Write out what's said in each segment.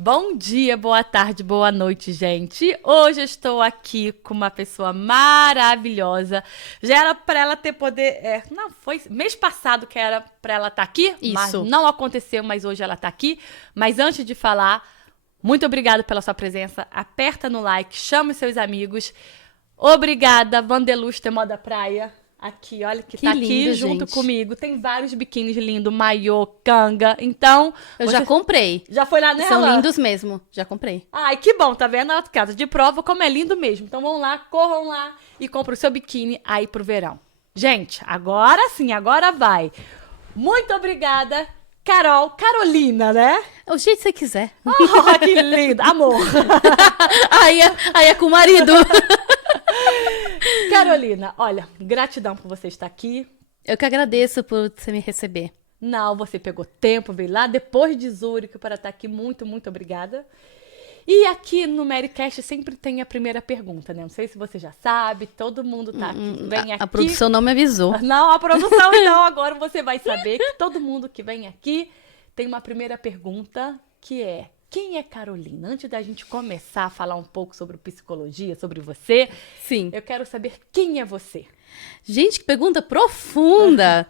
Bom dia, boa tarde, boa noite, gente. Hoje eu estou aqui com uma pessoa maravilhosa. Já era para ela ter poder. Não, foi mês passado que era para ela estar aqui, mas Isso. não aconteceu, mas hoje ela está aqui. Mas antes de falar, muito obrigada pela sua presença. Aperta no like, chame seus amigos. Obrigada, Vandeluster Moda Praia. Aqui, olha que tá aqui lindo, junto gente. comigo. Tem vários biquínis lindos, maiô, canga. Então, Eu já comprei. já foi lá nela? São lindos mesmo. Já comprei. Ai, que bom, tá vendo? A casa de prova como é lindo mesmo. Então vão lá, corram lá e comprem o seu biquíni aí pro verão. Gente, agora sim, agora vai. Muito obrigada, Carolina, né? O jeito que você quiser. Oh, que lindo, amor. aí é com o marido. Carolina, olha, gratidão por você estar aqui. Eu que agradeço por você me receber. Não, você pegou tempo, veio lá depois de Zurique para estar aqui. Muito, muito obrigada. E aqui no Marycast sempre tem a primeira pergunta, né? Não sei se você já sabe, todo mundo tá aqui. Vem aqui. A produção não me avisou. Não, a produção não. Agora você vai saber que todo mundo que vem aqui tem uma primeira pergunta que é: quem é Carolina? Antes da gente começar a falar um pouco sobre psicologia, sobre você, Sim. eu quero saber quem é você. Gente, que pergunta profunda.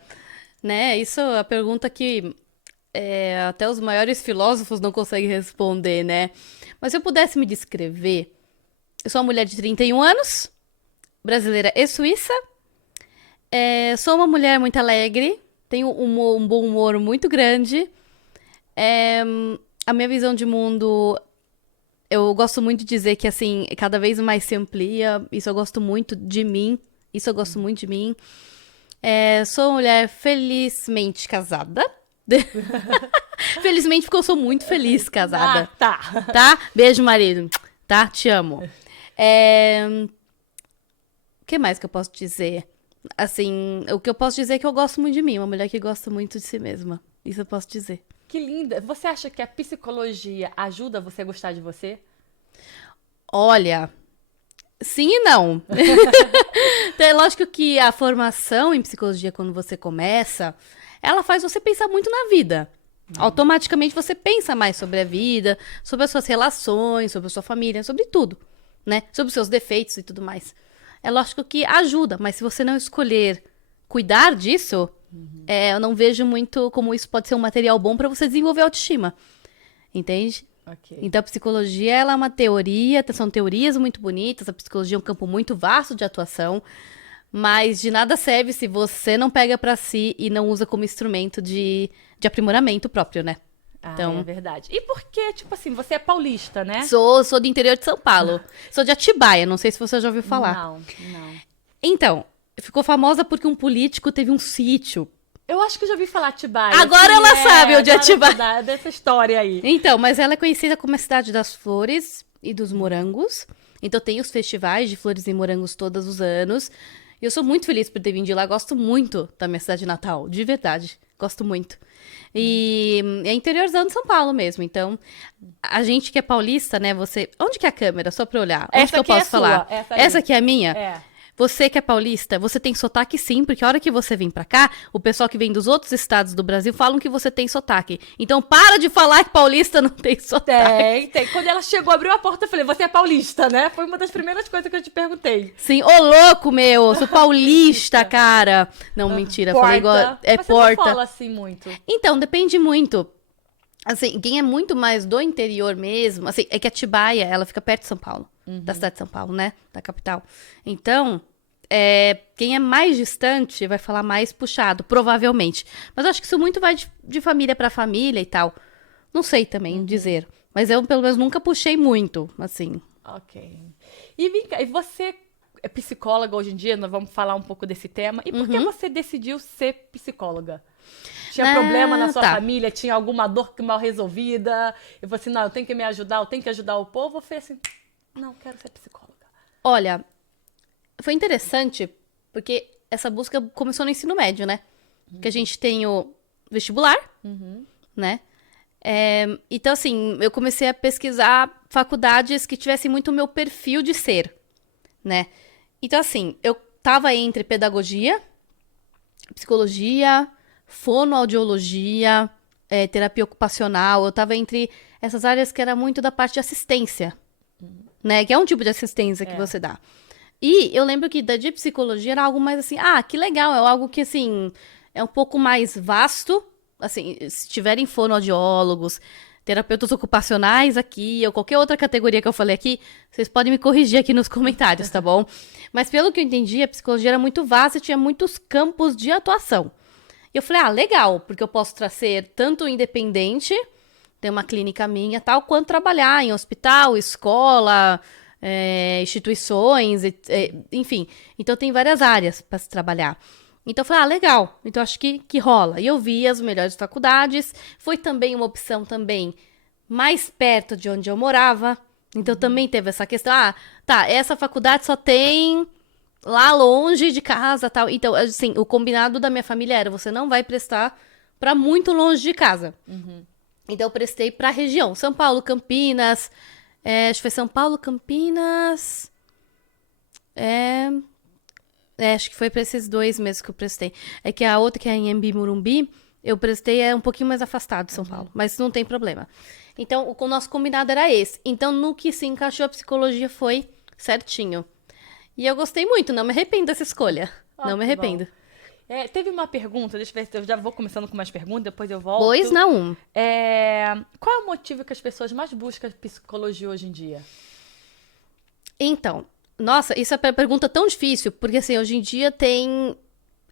Né? Isso é a pergunta que até os maiores filósofos não conseguem responder, né? Mas se eu pudesse me descrever, eu sou uma mulher de 31 anos, brasileira e suíça. Sou uma mulher muito alegre, tenho um bom humor muito grande. A minha visão de mundo, eu gosto muito de dizer que, assim, cada vez mais se amplia. Isso eu gosto muito de mim. Sou uma mulher felizmente casada. Felizmente porque eu sou muito feliz casada. Ah, tá. Tá? Beijo, marido. Tá? Te amo. O que mais que eu posso dizer? Assim, o que eu posso dizer é que eu gosto muito de mim. Uma mulher que gosta muito de si mesma. Isso eu posso dizer. Que linda. Você acha que a psicologia ajuda você a gostar de você? Olha, sim e não. Então, é lógico que a formação em psicologia, quando você começa, ela faz você pensar muito na vida. Automaticamente você pensa mais sobre a vida, sobre as suas relações, sobre a sua família, sobre tudo, né? Sobre os seus defeitos e tudo mais. É lógico que ajuda, mas se você não escolher cuidar disso, eu não vejo muito como isso pode ser um material bom para você desenvolver autoestima. Entende? Ok. Então, a psicologia, ela é uma teoria, são teorias muito bonitas, a psicologia é um campo muito vasto de atuação, mas de nada serve se você não pega pra si e não usa como instrumento de aprimoramento próprio, né? Ah, Então, é verdade. E por que, tipo assim, você é paulista, né? sou do interior de São Paulo, sou de Atibaia, não sei se você já ouviu falar. Não. Então, ficou famosa porque um político teve um sítio. Eu acho que eu já ouvi falar Atibaia. Agora ela sabe onde é agora Atibaia. dessa história aí. Então, mas ela é conhecida como a cidade das flores e dos morangos. Então tem os festivais de flores e morangos todos os anos. E eu sou muito feliz por ter vindo de lá. Gosto muito da minha cidade natal, de verdade. Gosto muito. E é interiorzão de São Paulo mesmo. Então, a gente que é paulista, né? Você. Onde que é a câmera? Só pra olhar. Onde Essa que eu aqui é posso falar? sua, essa aí. Essa aqui é a minha? É. Você que é paulista, você tem sotaque sim, porque a hora que você vem pra cá, o pessoal que vem dos outros estados do Brasil falam que você tem sotaque. Então para de falar que paulista não tem sotaque. Tem. Quando ela chegou, abriu a porta, eu falei, você é paulista, né? Foi uma das primeiras coisas que eu te perguntei. Sim, ô louco, meu, eu sou paulista, cara. Não, mentira, falei igual. É Mas porta. você não fala assim muito. Então, depende muito. Assim, quem é muito mais do interior mesmo, assim, é que Atibaia, ela fica perto de São Paulo, da cidade de São Paulo, né? Da capital. Então, quem é mais distante vai falar mais puxado, provavelmente. Mas eu acho que isso muito vai de família pra família e tal. Não sei também dizer. Mas eu, pelo menos, nunca puxei muito, assim. Ok. E vem cá, e você é psicóloga hoje em dia? Nós vamos falar um pouco desse tema. E por que você decidiu ser psicóloga? Tinha problema na sua família? Tinha alguma dor que mal resolvida? E você assim, não, eu tenho que me ajudar, eu tenho que ajudar o povo? Ou foi assim, não, quero ser psicóloga. Olha, foi interessante, porque essa busca começou no ensino médio, né? Que a gente tem o vestibular, né? Então, assim, eu comecei a pesquisar faculdades que tivessem muito o meu perfil de ser, né? Então, assim, eu tava entre pedagogia, psicologia, fonoaudiologia, terapia ocupacional. Eu tava entre essas áreas que era muito da parte de assistência, né? Que é um tipo de assistência que você dá. E eu lembro que de psicologia era algo mais assim, que legal, é algo que, assim, é um pouco mais vasto. Assim, se tiverem fonoaudiólogos, terapeutas ocupacionais aqui, ou qualquer outra categoria que eu falei aqui, vocês podem me corrigir aqui nos comentários, tá bom? Mas pelo que eu entendi, a psicologia era muito vasta e tinha muitos campos de atuação. E eu falei, legal, porque eu posso ser tanto independente, ter uma clínica minha, tal, quanto trabalhar em hospital, escola, instituições, enfim. Então tem várias áreas para se trabalhar. Então eu falei, legal, então acho que rola. E eu vi as melhores faculdades, foi também uma opção também mais perto de onde eu morava. Então também teve essa questão, essa faculdade só tem lá longe de casa, tal. Então, assim, o combinado da minha família era, você não vai prestar para muito longe de casa. Então eu prestei para a região, São Paulo, Campinas, acho que foi São Paulo, Campinas, acho que foi para esses 2 mesmo que eu prestei. É que a outra, que é em Embi, Morumbi, eu prestei um pouquinho mais afastado de São Paulo, mas não tem problema. Então, o nosso combinado era esse. Então, no que se encaixou, a psicologia foi certinho. E eu gostei muito, não me arrependo dessa escolha. Não me arrependo. Teve uma pergunta, deixa eu ver se eu já vou começando com mais perguntas, depois eu volto. 2 na 1. Qual é o motivo que as pessoas mais buscam psicologia hoje em dia? Então, nossa, isso é uma pergunta tão difícil, porque assim, hoje em dia tem...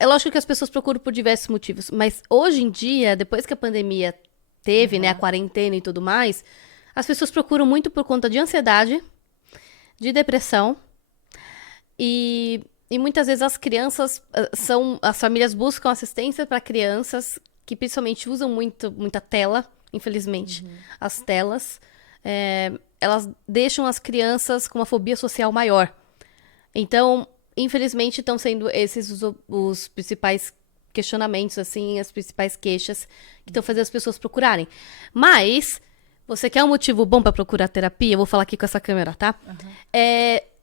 É lógico que as pessoas procuram por diversos motivos, mas hoje em dia, depois que a pandemia teve, né, a quarentena e tudo mais, as pessoas procuram muito por conta de ansiedade, de depressão, e muitas vezes as crianças as famílias buscam assistência para crianças que principalmente usam muita tela, infelizmente, as telas, elas deixam as crianças com uma fobia social maior. Então, infelizmente, estão sendo esses os principais questionamentos, assim, as principais queixas que estão fazendo as pessoas procurarem. Mas, você quer um motivo bom para procurar terapia? Eu vou falar aqui com essa câmera, tá?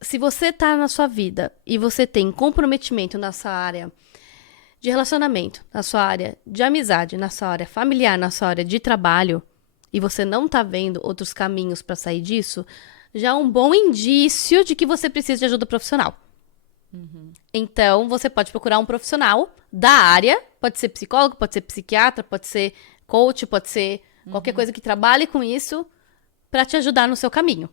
Se você tá na sua vida e você tem comprometimento na sua área de relacionamento, na sua área de amizade, na sua área familiar, na sua área de trabalho, e você não tá vendo outros caminhos para sair disso, já é um bom indício de que você precisa de ajuda profissional. Então, você pode procurar um profissional da área, pode ser psicólogo, pode ser psiquiatra, pode ser coach, pode ser qualquer coisa que trabalhe com isso para te ajudar no seu caminho.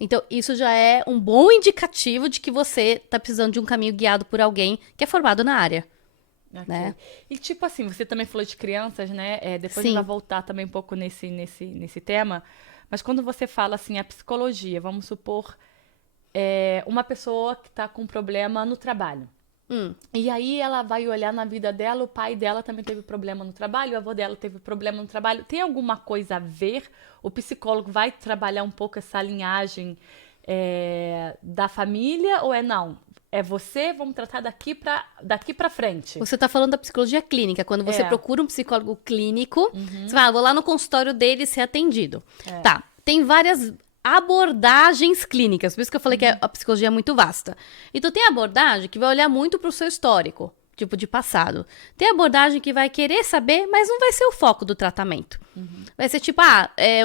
Então, isso já é um bom indicativo de que você tá precisando de um caminho guiado por alguém que é formado na área. Né? E tipo assim, você também falou de crianças, né? Depois a Sim. gente vai voltar também um pouco nesse tema. Mas quando você fala assim, a psicologia, vamos supor, uma pessoa que tá com problema no trabalho. E aí ela vai olhar na vida dela, o pai dela também teve problema no trabalho, o avô dela teve problema no trabalho. Tem alguma coisa a ver? O psicólogo vai trabalhar um pouco essa linhagem da família ou não? É você, vamos tratar daqui pra frente. Você tá falando da psicologia clínica. Quando você procura um psicólogo clínico, você fala, vou lá no consultório dele ser atendido. Tá, tem várias abordagens clínicas, por isso que eu falei que a psicologia é muito vasta. Então tem abordagem que vai olhar muito pro seu histórico, tipo de passado. Tem abordagem que vai querer saber, mas não vai ser o foco do tratamento. Vai ser tipo,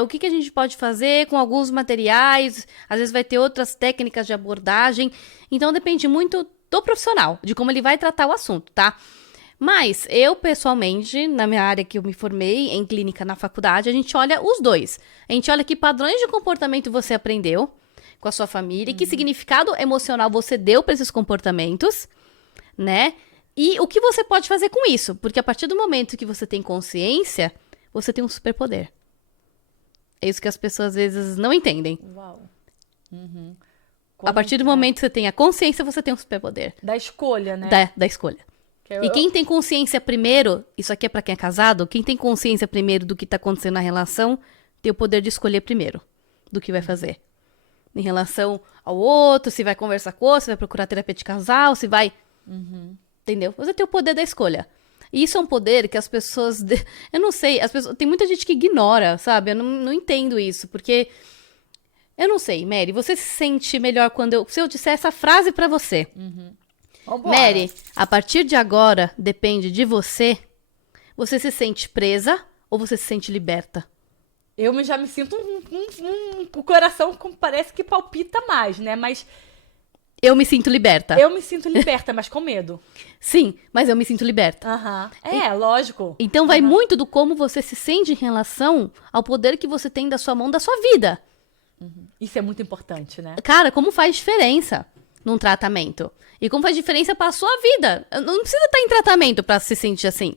o que a gente pode fazer com alguns materiais, às vezes vai ter outras técnicas de abordagem. Então depende muito do profissional, de como ele vai tratar o assunto, tá? Mas eu, pessoalmente, na minha área que eu me formei, em clínica na faculdade, a gente olha os dois. A gente olha que padrões de comportamento você aprendeu com a sua família, e que significado emocional você deu para esses comportamentos, né? E o que você pode fazer com isso. Porque a partir do momento que você tem consciência, você tem um superpoder. É isso que as pessoas às vezes não entendem. Uau. A partir do momento que você tem a consciência, você tem um superpoder. Da escolha, né? Da escolha. E quem tem consciência primeiro, isso aqui é pra quem é casado, quem tem consciência primeiro do que tá acontecendo na relação, tem o poder de escolher primeiro do que vai fazer. Em relação ao outro, se vai conversar com o outro, se vai procurar terapia de casal, se vai... Entendeu? Você tem o poder da escolha. E isso é um poder que as pessoas... Eu não sei, tem muita gente que ignora, sabe? Eu não entendo isso, porque... Eu não sei, Mary, você se sente melhor se eu disser essa frase pra você. Mary, a partir de agora, depende de você. Você se sente presa ou você se sente liberta? Eu já me sinto o coração parece que palpita mais, né? Mas Eu me sinto liberta. eu me sinto liberta, mas com medo. Sim, mas eu me sinto liberta. Aham. É, lógico. Então vai muito do como você se sente em relação ao poder que você tem da sua mão, da sua vida. Isso é muito importante, né? Cara, como faz diferença num tratamento? E como faz diferença pra sua vida? Não precisa estar em tratamento pra se sentir assim.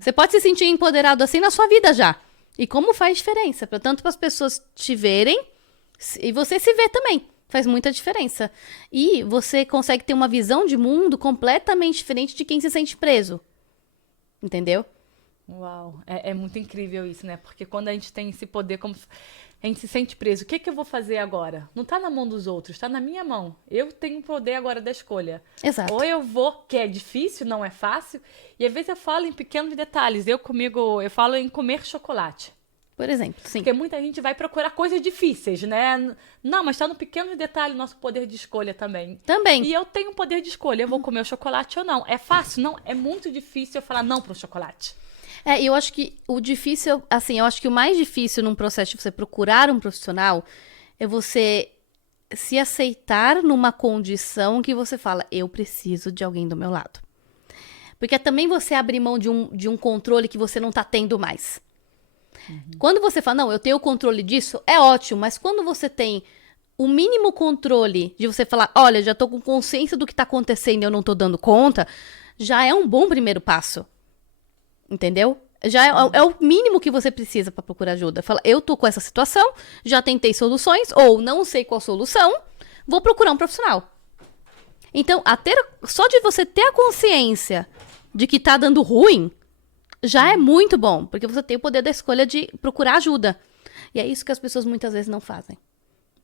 Você pode se sentir empoderado assim na sua vida já. E como faz diferença? Tanto para as pessoas te verem e você se ver também. Faz muita diferença. E você consegue ter uma visão de mundo completamente diferente de quem se sente preso. Entendeu? Uau, é muito incrível isso, né? Porque quando a gente tem esse poder, como a gente se sente preso, o que eu vou fazer agora? Não tá na mão dos outros, tá na minha mão. Eu tenho o poder agora da escolha. Exato. Ou eu vou, que é difícil, não é fácil, e às vezes eu falo em pequenos detalhes. Eu falo em comer chocolate. Por exemplo, sim. Porque muita gente vai procurar coisas difíceis, né? Não, mas tá no pequeno detalhe o nosso poder de escolha também. Também. E eu tenho um poder de escolha, eu vou comer o chocolate ou não. É fácil? Não, é muito difícil eu falar não pro chocolate. E eu acho que o difícil, assim, eu acho que o mais difícil num processo de você procurar um profissional é você se aceitar numa condição que você fala, eu preciso de alguém do meu lado. Porque é também você abrir mão de um controle que você não tá tendo mais. Quando você fala, não, eu tenho o controle disso, é ótimo, mas quando você tem o mínimo controle de você falar, olha, já tô com consciência do que tá acontecendo e eu não tô dando conta, já é um bom primeiro passo. Entendeu? Já é o mínimo que você precisa para procurar ajuda. Fala, eu tô com essa situação, já tentei soluções, ou não sei qual solução, vou procurar um profissional. Então, só de você ter a consciência de que tá dando ruim, já é muito bom, porque você tem o poder da escolha de procurar ajuda. E é isso que as pessoas muitas vezes não fazem.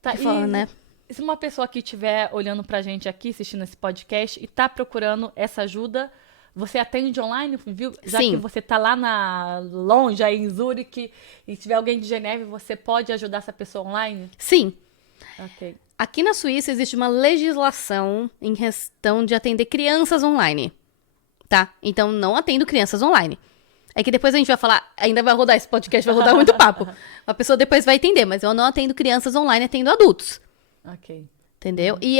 Tá, Fala, né? Se uma pessoa que estiver olhando pra gente aqui, assistindo esse podcast, e tá procurando essa ajuda, você atende online, viu? Já Sim. que você tá lá longe, aí em Zurique, e tiver alguém de Geneve, você pode ajudar essa pessoa online? Sim. Ok. Aqui na Suíça existe uma legislação em questão de atender crianças online, tá? Então, não atendo crianças online. É que depois a gente vai falar, ainda vai rodar esse podcast, vai rodar muito papo. A pessoa depois vai entender, mas eu não atendo crianças online, atendo adultos. Ok. Entendeu? E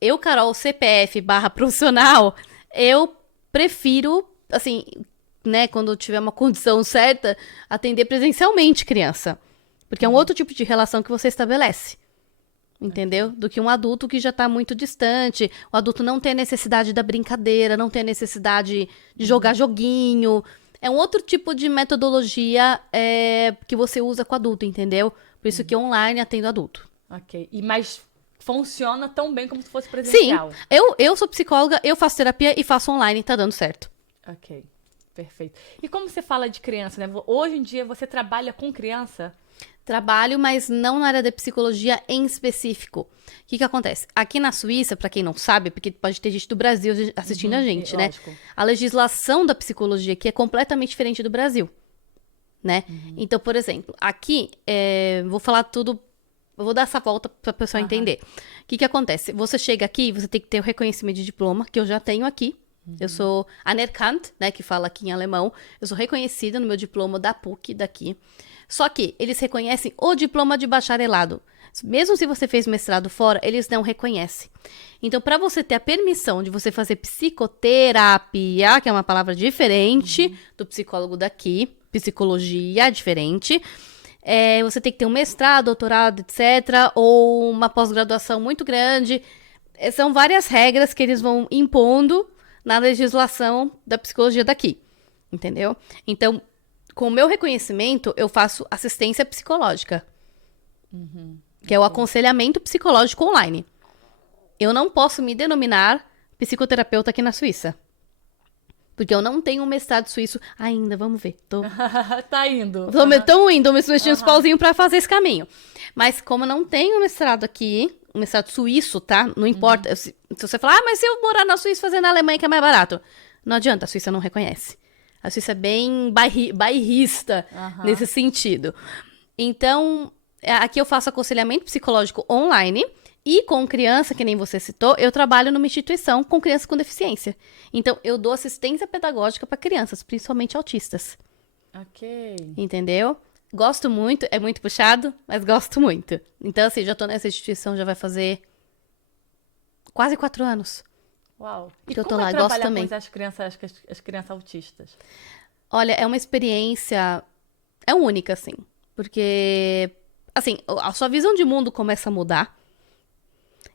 eu, Carol, CPF/profissional, eu prefiro, assim, né, quando tiver uma condição certa, atender presencialmente criança. Porque é um outro tipo de relação que você estabelece. Entendeu? Do que um adulto que já tá muito distante. O adulto não tem a necessidade da brincadeira, não tem a necessidade de jogar joguinho. É um outro tipo de metodologia que você usa com adulto, entendeu? Por isso que online atendo adulto. Ok. Mas funciona tão bem como se fosse presencial. Sim, eu sou psicóloga, eu faço terapia e faço online, tá dando certo. Ok, perfeito. E como você fala de criança, né? Hoje em dia você trabalha com criança? Trabalho, mas não na área da psicologia em específico. O que acontece? Aqui na Suíça, pra quem não sabe, porque pode ter gente do Brasil assistindo a gente, né? Lógico. A legislação da psicologia aqui é completamente diferente do Brasil, né? Então, por exemplo, aqui, vou falar tudo, eu vou dar essa volta pra pessoa entender. O que acontece? Você chega aqui, você tem que ter o reconhecimento de diploma, que eu já tenho aqui. Eu sou anerkannt, né, que fala aqui em alemão. Eu sou reconhecida no meu diploma da PUC daqui. Só que eles reconhecem o diploma de bacharelado. Mesmo se você fez mestrado fora, eles não reconhecem. Então, para você ter a permissão de você fazer psicoterapia, que é uma palavra diferente do psicólogo daqui, psicologia é diferente, você tem que ter um mestrado, doutorado, etc., ou uma pós-graduação muito grande. São várias regras que eles vão impondo na legislação da psicologia daqui, entendeu? Então, com o meu reconhecimento, eu faço assistência psicológica, que é o aconselhamento psicológico online. Eu não posso me denominar psicoterapeuta aqui na Suíça, porque eu não tenho um mestrado suíço ainda, vamos ver. Tá indo. Tô indo, me mexendo os pauzinhos pra fazer esse caminho. Mas como eu não tenho mestrado aqui, um mestrado suíço, tá? Não importa. Se você falar, mas se eu morar na Suíça e fazer na Alemanha que é mais barato. Não adianta, a Suíça não reconhece. A Suíça é bem bairrista nesse sentido. Então, aqui eu faço aconselhamento psicológico online e com criança, que nem você citou, eu trabalho numa instituição com crianças com deficiência. Então, eu dou assistência pedagógica para crianças, principalmente autistas. Ok. Entendeu? Gosto muito, é muito puxado, mas gosto muito. Então, assim, já tô nessa instituição, já vai fazer quase 4 anos. Uau. E Que eu tô como lá, é gosto trabalhar também. com as crianças autistas? Olha, é uma experiência, é única, assim. Porque, assim, a sua visão de mundo começa a mudar.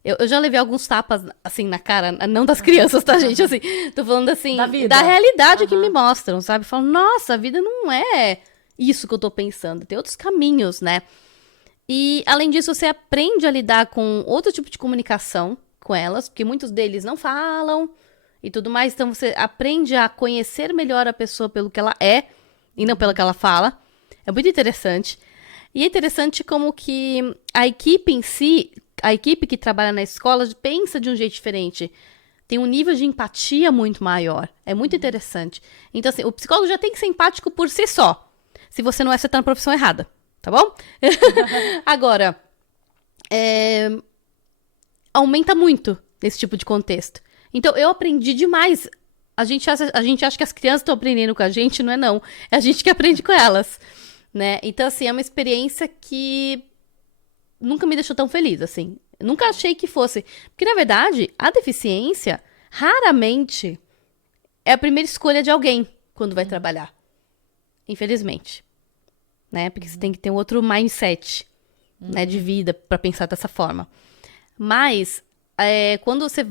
Eu já levei alguns tapas, assim, na cara, não das crianças, tá, gente? Assim, tô falando, assim, Da vida. da realidade que me mostram, sabe? Falo, nossa, a vida não é isso que eu tô pensando. Tem outros caminhos, né? E, além disso, você aprende a lidar com outro tipo de comunicação com elas, porque muitos deles não falam e tudo mais. Então, você aprende a conhecer melhor a pessoa pelo que ela é e não pelo que ela fala. É muito interessante. E é interessante como que a equipe em si, a equipe que trabalha na escola, pensa de um jeito diferente. Tem um nível de empatia muito maior. É muito interessante. Então, assim, o psicólogo já tem que ser empático por si só. Se você não é, você tá na profissão errada. Tá bom? Agora, aumenta muito nesse tipo de contexto. Então, eu aprendi demais. A gente acha que as crianças estão aprendendo com a gente, não é não. É a gente que aprende com elas, né? Então, assim, é uma experiência que nunca me deixou tão feliz, assim. Eu nunca achei que fosse. Porque, na verdade, a deficiência raramente é a primeira escolha de alguém quando vai trabalhar. Infelizmente. Né? Porque você tem que ter um outro mindset, né, de vida pra pensar dessa forma. Mas, quando você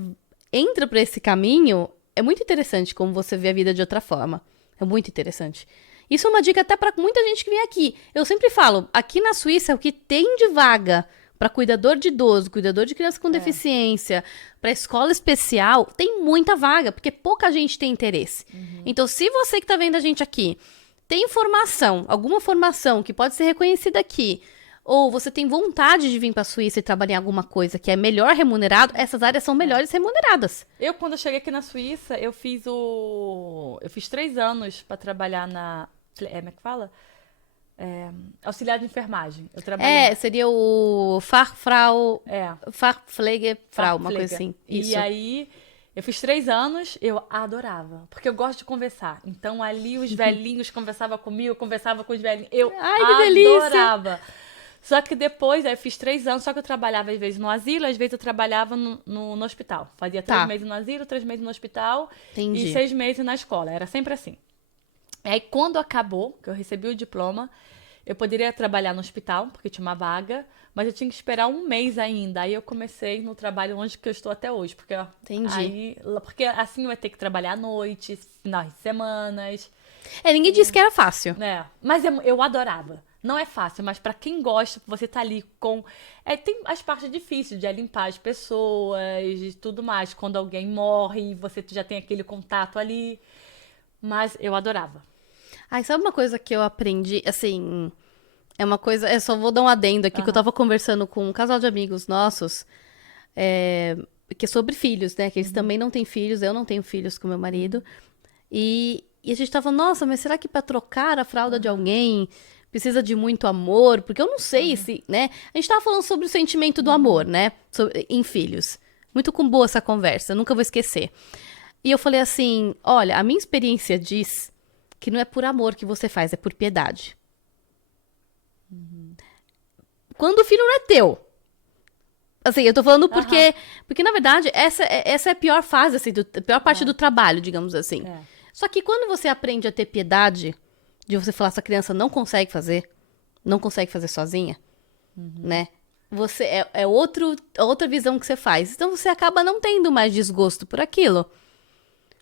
entra pra esse caminho, é muito interessante como você vê a vida de outra forma. É muito interessante. Isso é uma dica até pra muita gente que vem aqui. Eu sempre falo, aqui na Suíça, o que tem de vaga pra cuidador de idoso, cuidador de criança com deficiência, pra escola especial, tem muita vaga, porque pouca gente tem interesse. Então, se você que tá vendo a gente aqui tem formação, alguma formação que pode ser reconhecida aqui, ou você tem vontade de vir para a Suíça e trabalhar em alguma coisa que é melhor remunerado, essas áreas são melhores remuneradas. Quando eu cheguei aqui na Suíça, eu fiz 3 anos para trabalhar na... como é que fala? Auxiliar de enfermagem. Eu trabalhei... Seria o Fachpflegefrau, uma coisa assim. Isso. E aí... Eu fiz 3 anos, eu adorava, porque eu gosto de conversar. Então, ali, os velhinhos conversavam comigo, eu conversava com os velhinhos. Eu adorava. Só que depois, aí eu fiz 3 anos, só que eu trabalhava, às vezes, no asilo, às vezes eu trabalhava no hospital. Fazia 3 meses no asilo, 3 meses no hospital. Entendi. E 6 meses na escola. Era sempre assim. Aí, quando acabou, que eu recebi o diploma, eu poderia trabalhar no hospital, porque tinha uma vaga, mas eu tinha que esperar 1 mês ainda. Aí eu comecei no trabalho onde que eu estou até hoje. Porque, Entendi. Porque assim eu ia ter que trabalhar à noite, finais de semanas. Ninguém disse que era fácil. Mas eu adorava. Não é fácil, mas pra quem gosta, você tá ali com... tem as partes difíceis de limpar as pessoas e tudo mais. Quando alguém morre, você já tem aquele contato ali. Mas eu adorava. Sabe uma coisa que eu aprendi, assim... É uma coisa... Eu só vou dar um adendo aqui, que eu tava conversando com um casal de amigos nossos, que é sobre filhos, né? Que eles também não têm filhos, eu não tenho filhos com meu marido. E a gente tava, nossa, mas será que pra trocar a fralda de alguém precisa de muito amor? Porque eu não sei se, né? A gente tava falando sobre o sentimento do amor, né? Em filhos. Muito boa essa conversa, nunca vou esquecer. E eu falei assim, olha, a minha experiência diz que não é por amor que você faz, é por piedade. Quando o filho não é teu. Assim, eu tô falando porque na verdade, essa é a pior fase, assim, a pior parte do trabalho, digamos assim. Só que quando você aprende a ter piedade, de você falar, essa criança não consegue fazer sozinha, né? Você outra visão que você faz. Então você acaba não tendo mais desgosto por aquilo.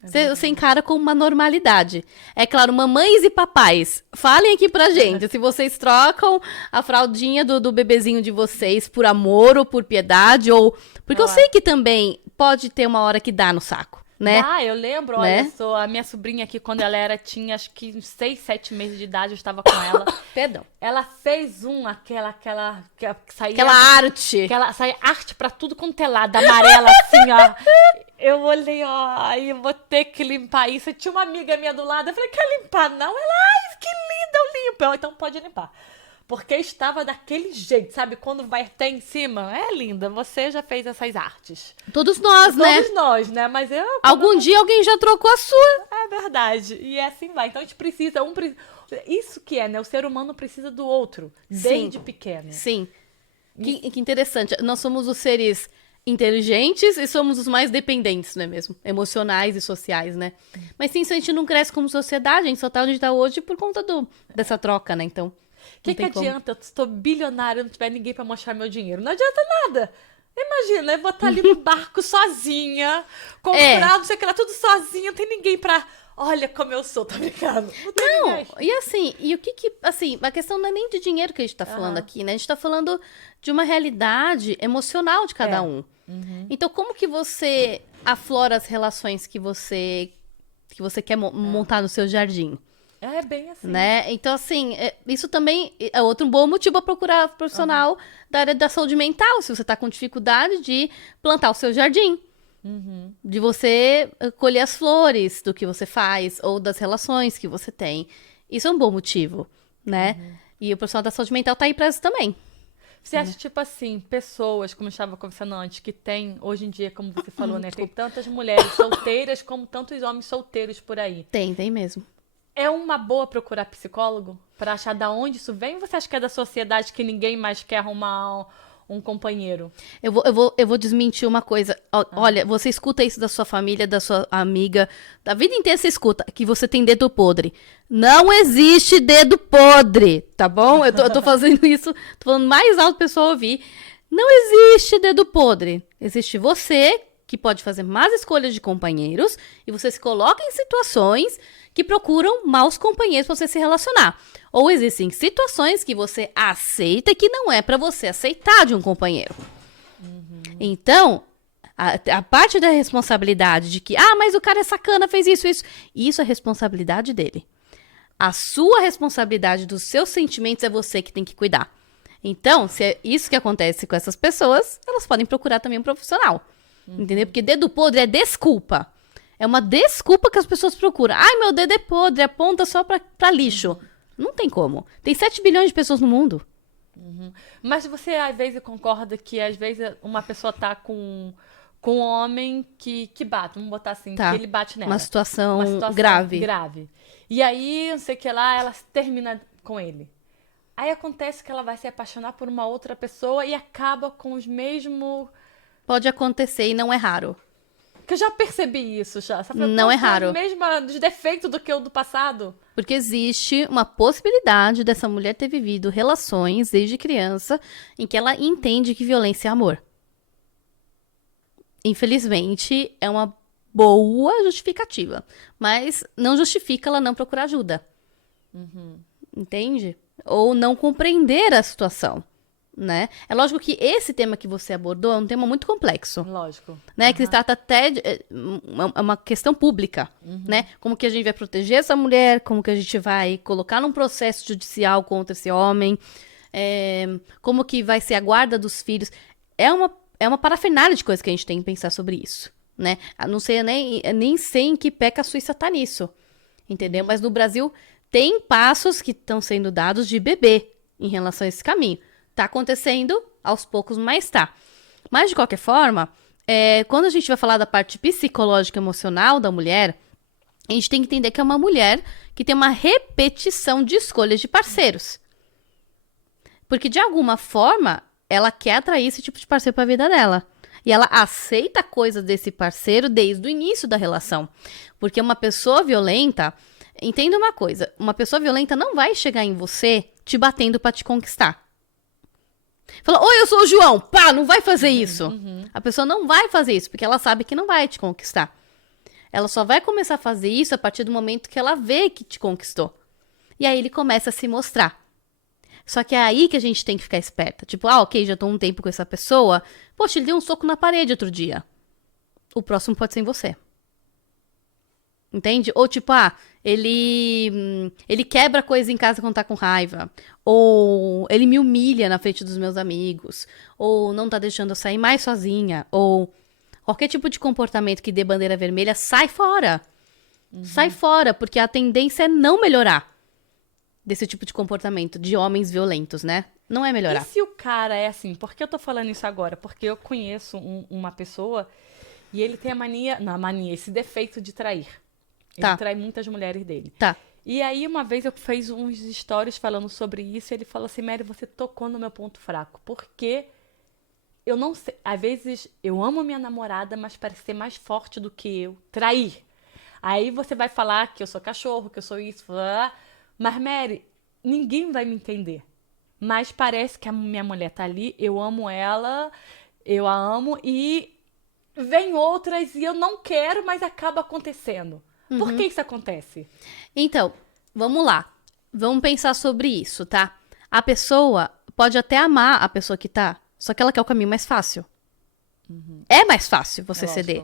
Você encara como uma normalidade. É claro, mamães e papais, falem aqui pra gente se vocês trocam a fraldinha do bebezinho de vocês por amor ou por piedade, ou... Porque eu sei que também pode ter uma hora que dá no saco, né? Eu lembro, olha só, a minha sobrinha aqui, quando ela tinha acho que uns 6, 7 meses de idade, eu estava com ela. Perdão. Ela fez que saía... Aquela arte. Saía arte pra tudo quanto é lado, amarela, assim, ó. Eu olhei, aí eu vou ter que limpar isso. Tinha uma amiga minha do lado, eu falei, quer limpar? Não? Ela, que linda, eu limpo. Então pode limpar. Porque estava daquele jeito, sabe? Quando vai até em cima, é linda, você já fez essas artes. Todos nós, né? Todos nós, né? Mas algum dia alguém já trocou a sua. É verdade. E assim vai. Então a gente precisa, Isso que é, né? O ser humano precisa do outro, desde pequeno. Sim. Que interessante. Nós somos os seres inteligentes e somos os mais dependentes, não é mesmo? Emocionais e sociais, né? Mas sim, se a gente não cresce como sociedade, a gente só tá onde tá hoje por conta dessa troca, né? Então, O que adianta? Eu estou bilionária, não tiver ninguém pra mostrar meu dinheiro. Não adianta nada. Imagina, eu vou estar ali no barco sozinha, comprar, não sei o que lá, tudo sozinha, não tem ninguém pra... Olha como eu sou, tá brincando? Não tem ninguém. e assim, assim, a questão não é nem de dinheiro que a gente tá falando aqui, né? A gente tá falando de uma realidade emocional de cada um. Então, como que você aflora as relações que você quer montar no seu jardim? É bem assim. Né? Então, assim, isso também é outro bom motivo para procurar profissional da área da saúde mental, se você tá com dificuldade de plantar o seu jardim. De você colher as flores do que você faz ou das relações que você tem. Isso é um bom motivo, né? E o profissional da saúde mental tá aí pra isso também. Você acha, tipo assim, pessoas, como eu estava conversando antes, que tem, hoje em dia, como você falou, né? Tem tantas mulheres solteiras como tantos homens solteiros por aí. Tem mesmo. É uma boa procurar psicólogo pra achar da onde isso vem? Ou você acha que é da sociedade que ninguém mais quer arrumar um companheiro? Eu vou desmentir uma coisa. Olha, você escuta isso da sua família, da sua amiga, da vida inteira você escuta que você tem dedo podre. Não existe dedo podre, tá bom? Eu tô fazendo isso, tô falando mais alto pro pessoal ouvir. Não existe dedo podre. Existe você, que pode fazer más escolhas de companheiros, e você se coloca em situações que procuram maus companheiros pra você se relacionar. Ou existem situações que você aceita que não é pra você aceitar de um companheiro. Então, a parte da responsabilidade de que, mas o cara é sacana, fez isso é responsabilidade dele. A sua responsabilidade dos seus sentimentos é você que tem que cuidar. Então, se é isso que acontece com essas pessoas, elas podem procurar também um profissional. Entendeu? Porque dedo podre é desculpa. É uma desculpa que as pessoas procuram. Ai, meu dedo é podre, aponta só pra lixo. Não tem como. Tem 7 bilhões de pessoas no mundo. Mas você, às vezes, concorda que, às vezes, uma pessoa tá com um homem que bate, vamos botar assim, Tá. que ele bate nela. Uma situação grave. Grave. E aí, não sei o que lá, ela termina com ele. Aí acontece que ela vai se apaixonar por uma outra pessoa e acaba com os mesmos... Pode acontecer e não é raro. Que eu já percebi isso, já. Não é raro. Dos defeitos do que o do passado. Porque existe uma possibilidade dessa mulher ter vivido relações desde criança em que ela entende que violência é amor. Infelizmente, é uma boa justificativa. Mas não justifica ela não procurar ajuda. Entende? Ou não compreender a situação. Né? É lógico que esse tema que você abordou é um tema muito complexo. Lógico. Né? Que se trata até de uma questão pública, né? Como que a gente vai proteger essa mulher, como que a gente vai colocar num processo judicial contra esse homem, como que vai ser a guarda dos filhos. É uma parafernália de coisas que a gente tem que pensar sobre isso, né? Não sei, nem sei em que pé que a Suíça tá nisso, entendeu? Mas no Brasil tem passos que estão sendo dados de bebê em relação a esse caminho. Tá acontecendo aos poucos, mas tá. Mas, de qualquer forma, quando a gente vai falar da parte psicológica e emocional da mulher, a gente tem que entender que é uma mulher que tem uma repetição de escolhas de parceiros. Porque, de alguma forma, ela quer atrair esse tipo de parceiro para a vida dela. E ela aceita coisas desse parceiro desde o início da relação. Porque uma pessoa violenta... Entenda uma coisa. Uma pessoa violenta não vai chegar em você te batendo para te conquistar. Fala, oi, eu sou o João. Pá, não vai fazer isso. A pessoa não vai fazer isso, porque ela sabe que não vai te conquistar. Ela só vai começar a fazer isso a partir do momento que ela vê que te conquistou. E aí ele começa a se mostrar. Só que é aí que a gente tem que ficar esperta. Tipo, ok, já tô um tempo com essa pessoa. Poxa, ele deu um soco na parede outro dia. O próximo pode ser em você. Entende? Ou tipo, ele quebra coisa em casa quando tá com raiva. Ou ele me humilha na frente dos meus amigos. Ou não tá deixando eu sair mais sozinha. Ou qualquer tipo de comportamento que dê bandeira vermelha, sai fora. Sai fora, porque a tendência é não melhorar desse tipo de comportamento de homens violentos, né? Não é melhorar. E se o cara é assim? Por que eu tô falando isso agora? Porque eu conheço uma pessoa e ele tem esse defeito de trair. Ele trai muitas mulheres dele. Tá. E aí, uma vez eu fiz uns stories falando sobre isso, e ele falou assim, Mary, você tocou no meu ponto fraco. Porque eu não sei, às vezes eu amo minha namorada, mas parece ser mais forte do que eu. Trair. Aí você vai falar que eu sou cachorro, que eu sou isso, mas Mary, ninguém vai me entender. Mas parece que a minha mulher tá ali, eu amo ela, eu a amo, e vem outras e eu não quero, mas acaba acontecendo. Por que isso acontece? Então, vamos lá. Vamos pensar sobre isso, tá? A pessoa pode até amar a pessoa que tá, só que ela quer o caminho mais fácil. É mais fácil você ceder.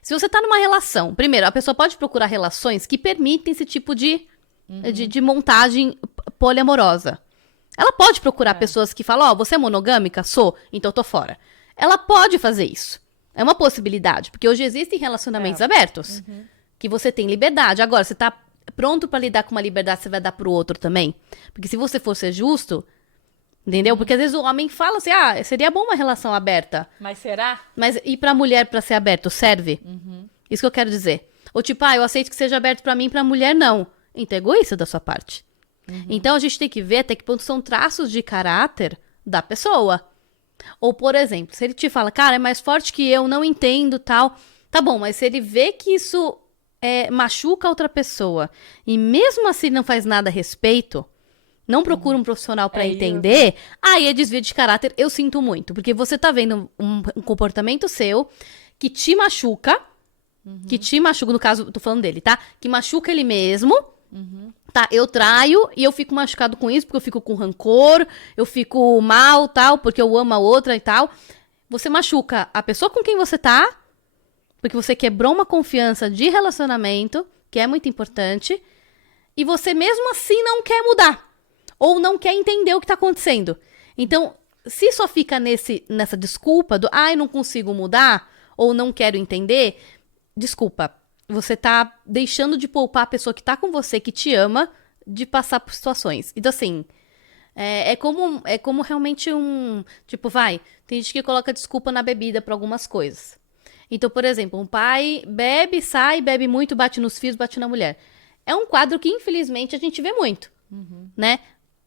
Se você tá numa relação, primeiro, a pessoa pode procurar relações que permitem esse tipo de montagem poliamorosa. Ela pode procurar pessoas que falam, você é monogâmica? Sou, então eu tô fora. Ela pode fazer isso. É uma possibilidade, porque hoje existem relacionamentos abertos, que você tem liberdade. Agora, você tá pronto pra lidar com uma liberdade que você vai dar pro outro também? Porque se você for ser justo, entendeu? Porque às vezes o homem fala assim, seria bom uma relação aberta. Mas será? Mas e pra mulher pra ser aberto, serve? Isso que eu quero dizer. Ou tipo, eu aceito que seja aberto pra mim, pra mulher não. Então é egoísta da sua parte. Então a gente tem que ver até que ponto são traços de caráter da pessoa. Ou, por exemplo, se ele te fala, cara, é mais forte que eu, não entendo, tal. Tá bom, mas se ele vê que isso machuca outra pessoa e mesmo assim não faz nada a respeito, não procura um profissional pra entender, aí é desvio de caráter, eu sinto muito. Porque você tá vendo um comportamento seu que te machuca, no caso, tô falando dele, tá? Que machuca ele mesmo, tá? Eu traio e eu fico machucado com isso, porque eu fico com rancor, eu fico mal, tal, porque eu amo a outra e tal. Você machuca a pessoa com quem você tá, porque você quebrou uma confiança de relacionamento, que é muito importante, e você mesmo assim não quer mudar. Ou não quer entender o que tá acontecendo. Então, se só fica nessa desculpa do, não consigo mudar, ou não quero entender, desculpa, você tá deixando de poupar a pessoa que tá com você, que te ama, de passar por situações. Então, assim, é como realmente tipo, tem gente que coloca desculpa na bebida pra algumas coisas. Então, por exemplo, um pai bebe, sai, bebe muito, bate nos filhos, bate na mulher. É um quadro que, infelizmente, a gente vê muito, né?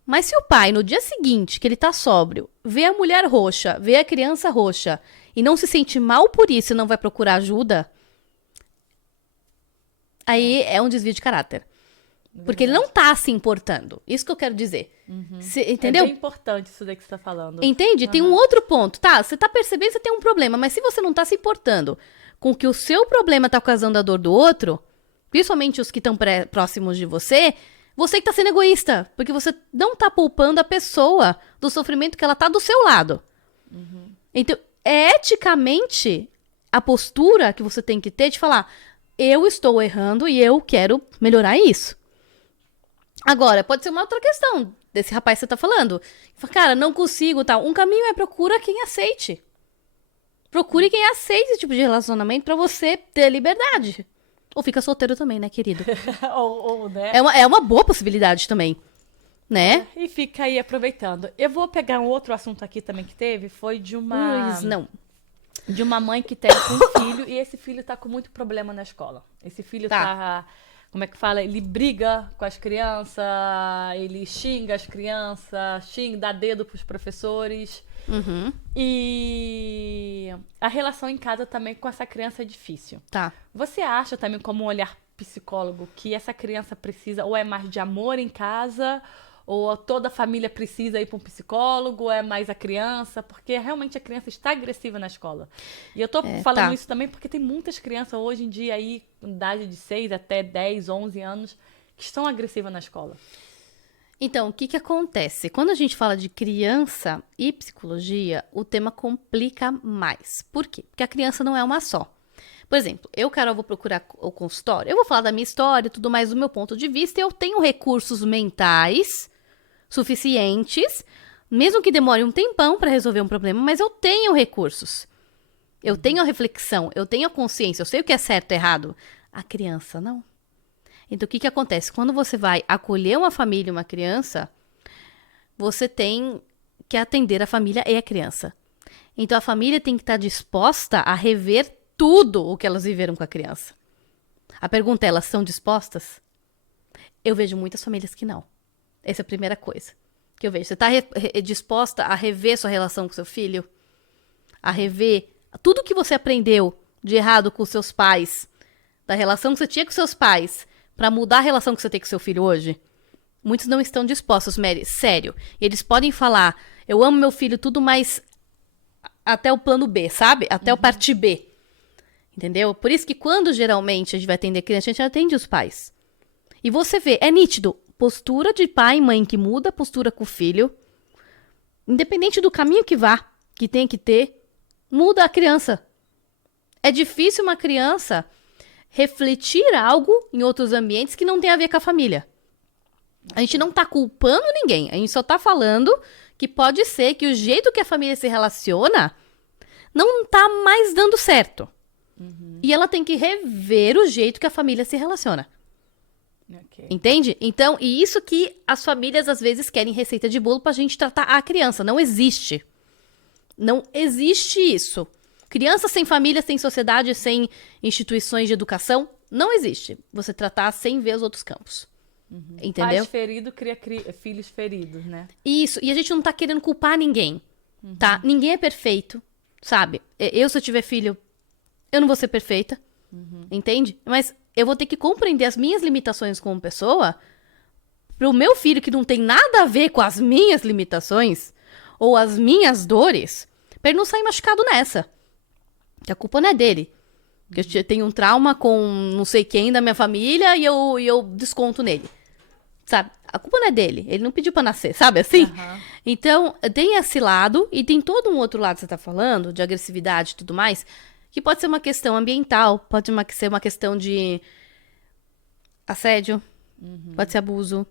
Mas se o pai, no dia seguinte, que ele tá sóbrio, vê a mulher roxa, vê a criança roxa, e não se sente mal por isso e não vai procurar ajuda, aí é um desvio de caráter. Porque ele não tá se importando. Isso que eu quero dizer. Entendeu? É bem importante isso daí que você tá falando. Entende? Tem um outro ponto. Tá, você tá percebendo que você tem um problema, mas se você não tá se importando com que o seu problema tá causando a dor do outro, principalmente os que estão próximos de você que tá sendo egoísta. Porque você não tá poupando a pessoa do sofrimento que ela tá do seu lado. Então, eticamente, a postura que você tem que ter de falar, eu estou errando e eu quero melhorar isso. Agora, pode ser uma outra questão desse rapaz que você tá falando. Cara, não consigo, tal. Um caminho é procura quem aceite. Procure quem aceite esse tipo de relacionamento pra você ter liberdade. Ou fica solteiro também, né, querido? né? É uma boa possibilidade também, né? E fica aí aproveitando. Eu vou pegar um outro assunto aqui também que teve, foi de uma... De uma mãe que tem um filho, e esse filho tá com muito problema na escola. Esse filho tá como é que fala? Ele briga com as crianças, ele xinga as crianças, dá dedo pros professores. E a relação em casa também com essa criança é difícil. Tá. Você acha também, como um olhar psicólogo, que essa criança precisa ou é mais de amor em casa, ou toda a família precisa ir para um psicólogo, ou é mais a criança? Porque realmente a criança está agressiva na escola. E eu tô falando isso também porque tem muitas crianças hoje em dia aí, com idade de 6 até 10, 11 anos, que estão agressivas na escola. Então, o que acontece? Quando a gente fala de criança e psicologia, o tema complica mais. Por quê? Porque a criança não é uma só. Por exemplo, Carol, vou procurar o consultório, eu vou falar da minha história, tudo mais do meu ponto de vista, e eu tenho recursos mentais suficientes, mesmo que demore um tempão para resolver um problema, mas eu tenho recursos. Eu tenho a reflexão, eu tenho a consciência, eu sei o que é certo e errado. A criança, não. Então, o que acontece? Quando você vai acolher uma família, uma criança, você tem que atender a família e a criança. Então, a família tem que estar disposta a rever tudo o que elas viveram com a criança. A pergunta é, elas estão dispostas? Eu vejo muitas famílias que não. Essa é a primeira coisa que eu vejo. Você tá disposta a rever sua relação com seu filho? A rever tudo que você aprendeu de errado com seus pais, da relação que você tinha com seus pais, pra mudar a relação que você tem com seu filho hoje? Muitos não estão dispostos, Mary. Sério. Eles podem falar, eu amo meu filho, tudo, mas até o plano B, sabe? Até o parte B. Entendeu? Por isso que quando geralmente a gente vai atender criança, a gente atende os pais. E você vê, é nítido, postura de pai e mãe que muda a postura com o filho, independente do caminho que vá, que tem que ter, muda a criança. É difícil uma criança refletir algo em outros ambientes que não tem a ver com a família. A gente não tá culpando ninguém, a gente só tá falando que pode ser que o jeito que a família se relaciona não tá mais dando certo. E ela tem que rever o jeito que a família se relaciona. Okay. Entende? Então, e isso que as famílias às vezes querem receita de bolo pra gente tratar a criança. Não existe. Não existe isso. Criança sem família, sem sociedade, sem instituições de educação, não existe. Você tratar sem ver os outros campos. Entendeu? Pais feridos cria filhos feridos, né? Isso. E a gente não tá querendo culpar ninguém, tá? Ninguém é perfeito, sabe? Se eu tiver filho, eu não vou ser perfeita, entende? Mas eu vou ter que compreender as minhas limitações como pessoa pro meu filho, que não tem nada a ver com as minhas limitações ou as minhas dores, pra ele não sair machucado nessa. Que a culpa não é dele. Que eu tenho um trauma com não sei quem da minha família e eu desconto nele. Sabe? A culpa não é dele. Ele não pediu pra nascer, sabe assim? Então, tem esse lado e tem todo um outro lado que você tá falando, de agressividade e tudo mais, que pode ser uma questão ambiental, pode ser uma questão de assédio, pode ser abuso,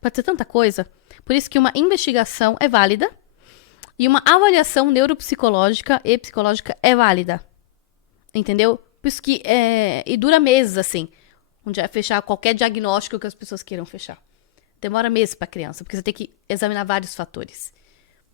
pode ser tanta coisa. Por isso que uma investigação é válida e uma avaliação neuropsicológica e psicológica é válida. Entendeu? Por isso que e dura meses, assim, onde é fechar qualquer diagnóstico que as pessoas queiram fechar. Demora meses pra criança, porque você tem que examinar vários fatores.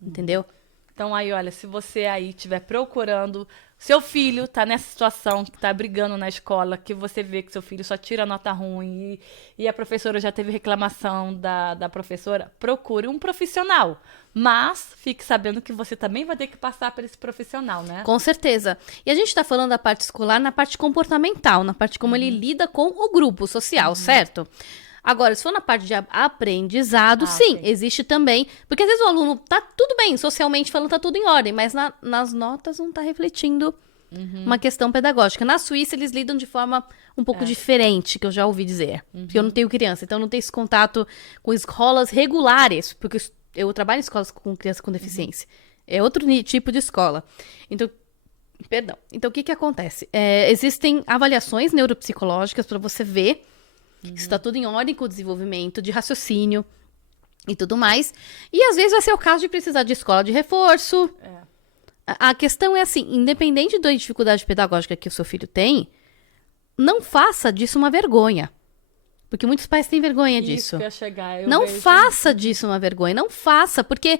Entendeu? Então aí, olha, se você aí estiver procurando, seu filho tá nessa situação, que tá brigando na escola, que você vê que seu filho só tira nota ruim e a professora já teve reclamação da professora, procure um profissional. Mas fique sabendo que você também vai ter que passar por esse profissional, né? Com certeza. E a gente tá falando da parte escolar na parte comportamental, na parte como ele lida com o grupo social, certo? Agora, se for na parte de aprendizado, sim, ok. existe também. Porque às vezes o aluno tá tudo bem, socialmente falando, tá tudo em ordem, mas nas notas não tá refletindo uma questão pedagógica. Na Suíça, eles lidam de forma um pouco diferente, que eu já ouvi dizer. Porque eu não tenho criança, então eu não tenho esse contato com escolas regulares, porque eu trabalho em escolas com crianças com deficiência. É outro tipo de escola. Então, perdão. Então, o que acontece? Existem avaliações neuropsicológicas para você ver se está tudo em ordem com o desenvolvimento de raciocínio e tudo mais. E às vezes vai ser o caso de precisar de escola de reforço. A questão é assim, independente da dificuldade pedagógica que o seu filho tem, não faça disso uma vergonha. Porque muitos pais têm vergonha disso. Isso que eu ia chegar. Não faça disso uma vergonha. Não faça, porque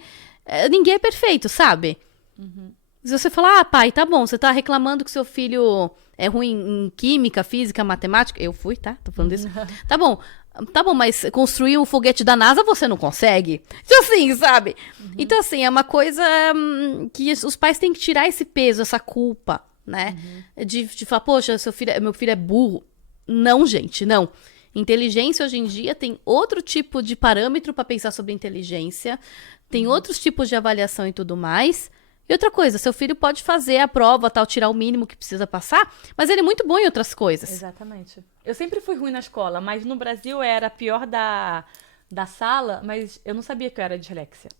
ninguém é perfeito, sabe? Se você falar, pai, tá bom, você tá reclamando que seu filho é ruim em química, física, matemática. Eu fui, tá? Tô falando isso. Tá bom, mas construir o foguete da NASA você não consegue? Então, assim, sabe? Então, assim, é uma coisa que os pais têm que tirar esse peso, essa culpa, né? De falar, poxa, meu filho é burro. Não, gente, não. Inteligência hoje em dia tem outro tipo de parâmetro para pensar sobre inteligência, tem outros tipos de avaliação e tudo mais. E outra coisa, seu filho pode fazer a prova, tal, tirar o mínimo que precisa passar, mas ele é muito bom em outras coisas. Exatamente. Eu sempre fui ruim na escola, mas no Brasil eu era a pior da sala, mas eu não sabia que eu era dislexia.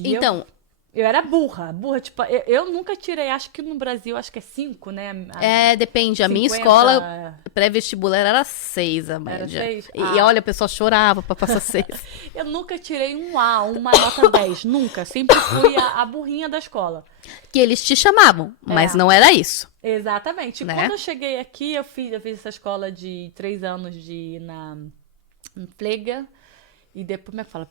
E então, eu era burra, tipo, eu nunca tirei, acho que no Brasil, acho que é 5, né? Depende. A minha 50, escola pré-vestibular era 6, a média. Era 6? E olha, a pessoa chorava pra passar 6. Eu nunca tirei um A, uma nota 10, nunca. Sempre fui a burrinha da escola. Que eles te chamavam, mas não era isso. Exatamente. Né? Quando eu cheguei aqui, eu fiz essa escola de 3 anos na Pflege. E depois, como é que fala?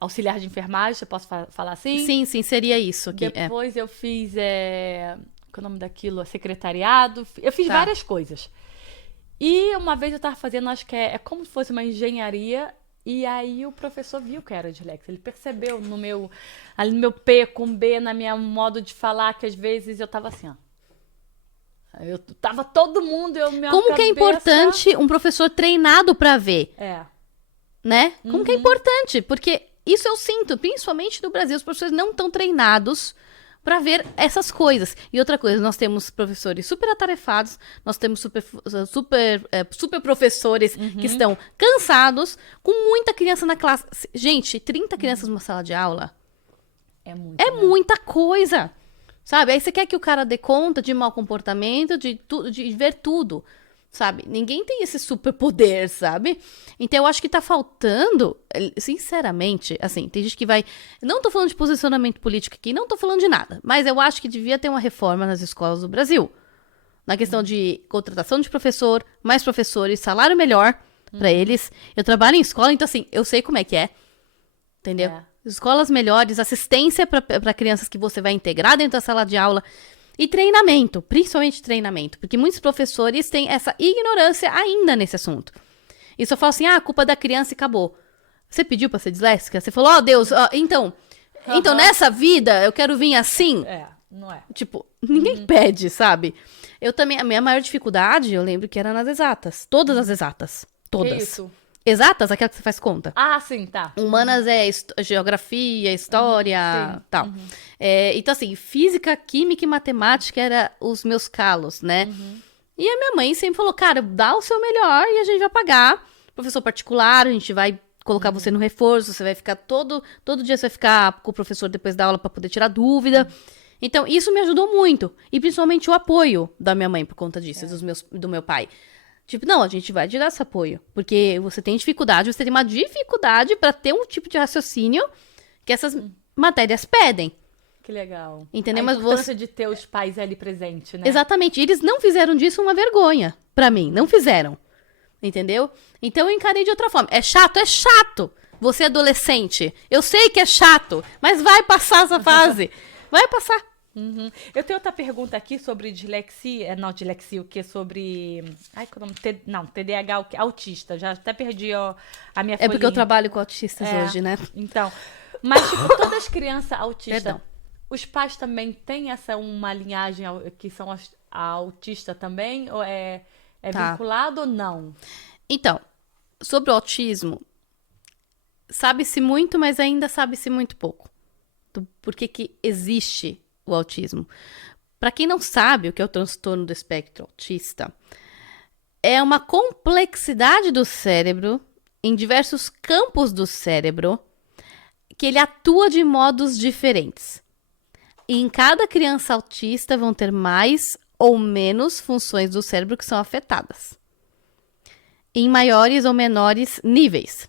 Auxiliar de enfermagem, eu posso falar assim? Sim, seria isso aqui. Depois eu fiz, qual é o nome daquilo? Secretariado. Eu fiz várias coisas. E uma vez eu tava fazendo, acho que é como se fosse uma engenharia, e aí o professor viu que eu era dislexia. Ele percebeu ali no meu P com B, na minha modo de falar, que às vezes eu tava assim, ó. Eu tava todo mundo, minha Como que é cabeça... importante um professor treinado pra ver, É. né? Como que é importante, porque isso eu sinto, principalmente no Brasil, os professores não estão treinados pra ver essas coisas. E outra coisa, nós temos professores super atarefados, nós temos super professores que estão cansados, com muita criança na classe. Gente, 30 crianças numa sala de aula É muito, é né? muita coisa, sabe? Aí você quer que o cara dê conta de mau comportamento, de ver tudo, sabe? Ninguém tem esse superpoder, sabe? Então eu acho que tá faltando, sinceramente, assim, tem gente que vai... Não tô falando de posicionamento político aqui, não tô falando de nada, mas eu acho que devia ter uma reforma nas escolas do Brasil. Na questão de contratação de professor, mais professores, salário melhor pra eles. Eu trabalho em escola, então assim, eu sei como é que é. Entendeu? É. Escolas melhores, assistência para crianças que você vai integrar dentro da sala de aula e treinamento, principalmente treinamento, porque muitos professores têm essa ignorância ainda nesse assunto. E só falam assim, a culpa da criança e acabou. Você pediu para ser disléxica? Você falou, Deus, então nessa vida eu quero vir assim? Não é. Tipo, ninguém pede, sabe? Eu também, a minha maior dificuldade, eu lembro que era nas exatas, todas as exatas, todas. Que isso? Exatas, aquela que você faz conta. Ah, sim, tá. Humanas é geografia, história, sim. tal. Então, assim, física, química e matemática eram os meus calos, né? E a minha mãe sempre falou, cara, dá o seu melhor e a gente vai pagar. Professor particular, a gente vai colocar você no reforço, você vai ficar todo dia você vai ficar com o professor depois da aula para poder tirar dúvida. Então, isso me ajudou muito. E principalmente o apoio da minha mãe por conta disso, do meu pai. Tipo, não, a gente vai te dar esse apoio. Porque você tem dificuldade, você tem uma dificuldade pra ter um tipo de raciocínio que essas matérias pedem. Que legal. Entendeu? A Mas importância de ter os pais ali presentes, né? Exatamente. Eles não fizeram disso uma vergonha pra mim. Não fizeram. Entendeu? Então eu encarei de outra forma. É chato? É chato. Você é adolescente. Eu sei que é chato, mas vai passar essa fase. Vai passar. Eu tenho outra pergunta aqui sobre dislexia. Não, dislexia, o que? Sobre. Ai, que nome? Não, TDAH, o quê? Autista. Já até perdi a minha folhinha. É porque eu trabalho com autistas hoje, né? Então. Mas, tipo, todas as crianças autistas. Perdão. Os pais também têm uma linhagem que são autistas também? Ou é Tá. vinculado ou não? Então, sobre o autismo, sabe-se muito, mas ainda sabe-se muito pouco. Por que existe o autismo? Para quem não sabe o que é o transtorno do espectro autista, é uma complexidade do cérebro, em diversos campos do cérebro, que ele atua de modos diferentes. E em cada criança autista vão ter mais ou menos funções do cérebro que são afetadas. Em maiores ou menores níveis.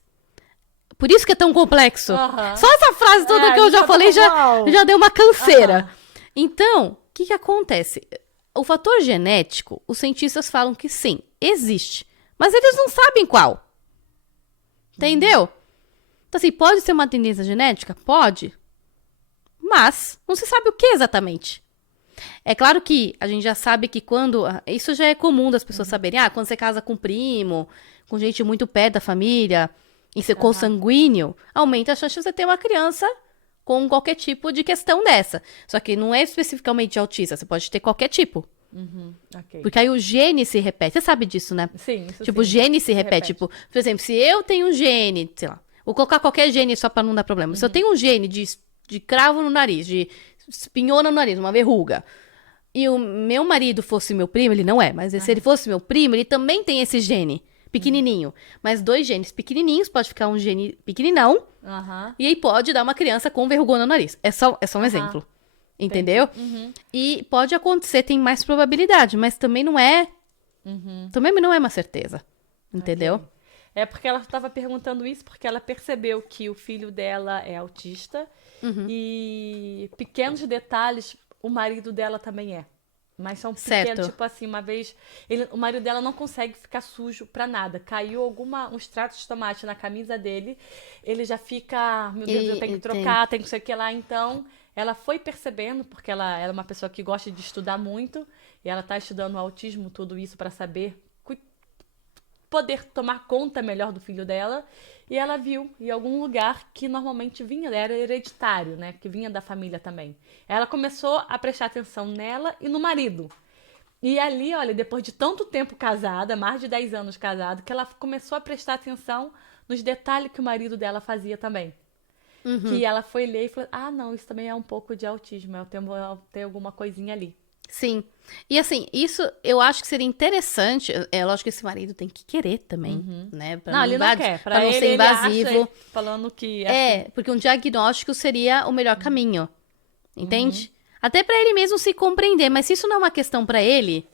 Por isso que é tão complexo. Só essa frase toda que eu já falei já deu uma canseira. Então, o que acontece? O fator genético, os cientistas falam que sim, existe. Mas eles não sabem qual. Entendeu? Então, assim, pode ser uma tendência genética? Pode. Mas não se sabe o que exatamente. É claro que a gente já sabe que quando... Isso já é comum das pessoas saberem. Quando você casa com primo, com gente muito perto da família, e ser consanguíneo, aumenta a chance de você ter uma criança com qualquer tipo de questão dessa. Só que não é especificamente autista, você pode ter qualquer tipo. Ok. Porque aí o gene se repete. Você sabe disso, né? Sim, isso Tipo, o sim. gene se repete. Tipo, por exemplo, se eu tenho um gene, sei lá, vou colocar qualquer gene só pra não dar problema. Se eu tenho um gene de cravo no nariz, de espinhona no nariz, uma verruga, e o meu marido fosse meu primo, ele não é, mas se ele fosse meu primo, ele também tem esse gene pequenininho. Mas 2 genes pequenininhos, pode ficar um gene pequeninão, e aí pode dar uma criança com verrugona no nariz. É só um exemplo. Entendeu? E pode acontecer, tem mais probabilidade, mas também não é. Também não é uma certeza. Entendeu? Ok. É porque ela estava perguntando isso porque ela percebeu que o filho dela é autista e pequenos detalhes, o marido dela também é. Mas são pequenos, Certo. tipo assim, uma vez o marido dela não consegue ficar sujo pra nada. Caiu um extrato de tomate na camisa dele, ele já fica, meu Deus, eu tenho que trocar, tem que sei o que lá. Então, ela foi percebendo, porque ela é uma pessoa que gosta de estudar muito, e ela tá estudando o autismo, tudo isso pra saber poder tomar conta melhor do filho dela. E ela viu em algum lugar que normalmente vinha, era hereditário, né? Que vinha da família também. Ela começou a prestar atenção nela e no marido. E ali, olha, depois de tanto tempo casada, mais de 10 anos casada, que ela começou a prestar atenção nos detalhes que o marido dela fazia também. Que ela foi ler e falou, não, isso também é um pouco de autismo, eu tenho alguma coisinha ali. Sim. E assim, isso eu acho que seria interessante. É lógico que esse marido tem que querer também, né? Pra Ele não quer. Pra não ser invasivo. Ele acha, falando que... Assim, Porque um diagnóstico seria o melhor caminho. Entende? Até pra ele mesmo se compreender. Mas se isso não é uma questão pra ele...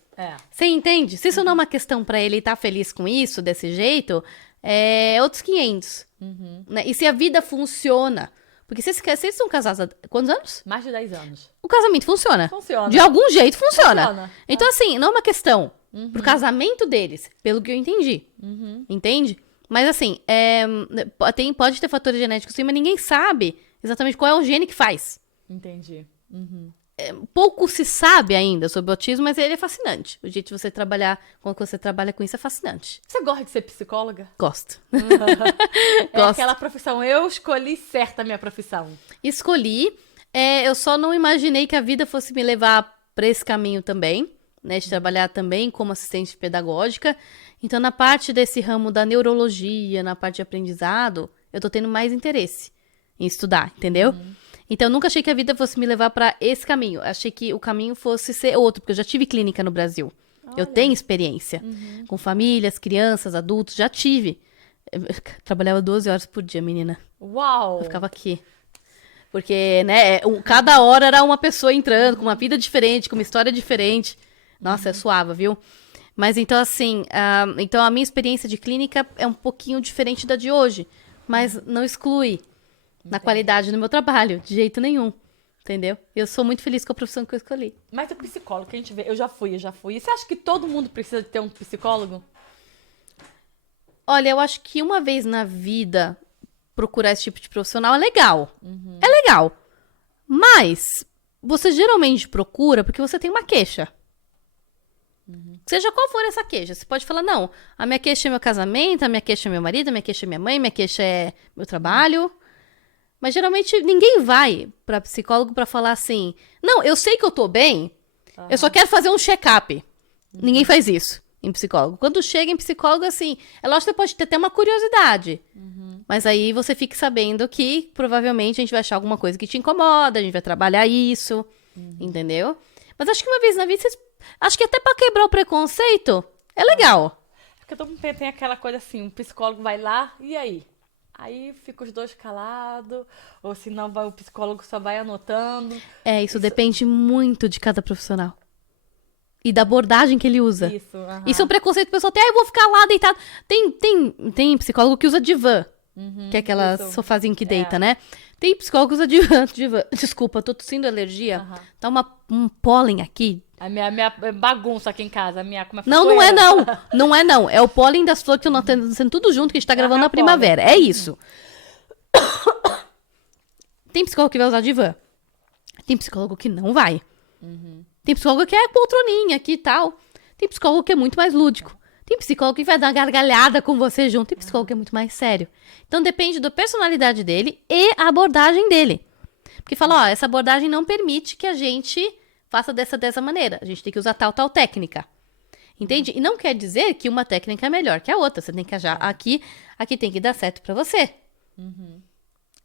Você entende? Se isso não é uma questão pra ele estar feliz com isso, desse jeito, é outros 500. Né? E se a vida funciona... Porque vocês estão casados há quantos anos? Mais de 10 anos. O casamento funciona. Funciona. De algum jeito funciona. Funciona. Então, assim, não é uma questão pro casamento deles, pelo que eu entendi. Entende? Mas, assim, pode ter fatores genéticos sim, mas ninguém sabe exatamente qual é o gene que faz. Entendi. Pouco se sabe ainda sobre o autismo, mas ele é fascinante. O jeito de você trabalhar, quando você trabalha com isso, é fascinante. Você gosta de ser psicóloga? Gosto. É aquela profissão. Eu escolhi certa a minha profissão. Escolhi. Eu só não imaginei que a vida fosse me levar para esse caminho também, né? De trabalhar também como assistente pedagógica. Então, na parte desse ramo da neurologia, na parte de aprendizado, eu tô tendo mais interesse em estudar, entendeu? Então, eu nunca achei que a vida fosse me levar para esse caminho. Achei que o caminho fosse ser outro, porque eu já tive clínica no Brasil. Olha. Eu tenho experiência com famílias, crianças, adultos, já tive. Eu trabalhava 12 horas por dia, menina. Uau! Eu ficava aqui. Porque, né, cada hora era uma pessoa entrando, com uma vida diferente, com uma história diferente. Nossa, eu suava, viu? Mas então, assim, então a minha experiência de clínica é um pouquinho diferente da de hoje. Mas não exclui na qualidade do meu trabalho, de jeito nenhum. Entendeu? Eu sou muito feliz com a profissão que eu escolhi. Mas o psicólogo que a gente vê, eu já fui. E você acha que todo mundo precisa de ter um psicólogo? Olha, eu acho que uma vez na vida procurar esse tipo de profissional é legal. É legal. Mas você geralmente procura porque você tem uma queixa. Seja qual for essa queixa. Você pode falar, não, a minha queixa é meu casamento, a minha queixa é meu marido, a minha queixa é minha mãe, a minha queixa é meu trabalho. Mas geralmente ninguém vai pra psicólogo pra falar assim, não, eu sei que eu tô bem, eu só quero fazer um check-up. Ninguém faz isso em psicólogo. Quando chega em psicólogo, assim, é lógico que você pode ter até uma curiosidade. Mas aí você fique sabendo que provavelmente a gente vai achar alguma coisa que te incomoda, a gente vai trabalhar isso, entendeu? Mas acho que uma vez na vida, acho que até pra quebrar o preconceito, é legal. Porque todo mundo tem aquela coisa assim, um psicólogo vai lá, e aí? Aí fica os dois calados, ou senão o psicólogo só vai anotando. Isso depende muito de cada profissional. E da abordagem que ele usa. Isso é um preconceito, o pessoal tem, eu vou ficar lá deitado. Tem psicólogo que usa divã, que é aquela sofazinho que deita, né? Tem psicólogo que usa divã. Desculpa, tô tossindo alergia. Tá um pólen aqui. A minha bagunça aqui em casa. Como não é não. Não é não. É o pólen das flores que estão sendo tudo junto que a gente tá gravando na primavera. É isso. Tem psicólogo que vai usar divã. Tem psicólogo que não vai. Tem psicólogo que é poltroninha aqui e tal. Tem psicólogo que é muito mais lúdico. Tem psicólogo que vai dar gargalhada com você junto. Tem psicólogo que é muito mais sério. Então depende da personalidade dele e a abordagem dele. Porque fala, essa abordagem não permite que a gente faça dessa maneira. A gente tem que usar tal técnica. Entende? E não quer dizer que uma técnica é melhor que a outra. Você tem que achar aqui tem que dar certo pra você.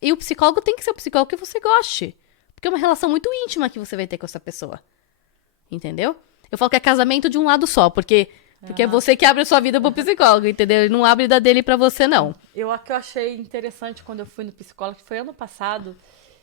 E o psicólogo tem que ser o psicólogo que você goste. Porque é uma relação muito íntima que você vai ter com essa pessoa. Entendeu? Eu falo que é casamento de um lado só, porque é você que abre a sua vida pro psicólogo, entendeu? Ele não abre da dele pra você, não. O que eu achei interessante quando eu fui no psicólogo, que foi ano passado,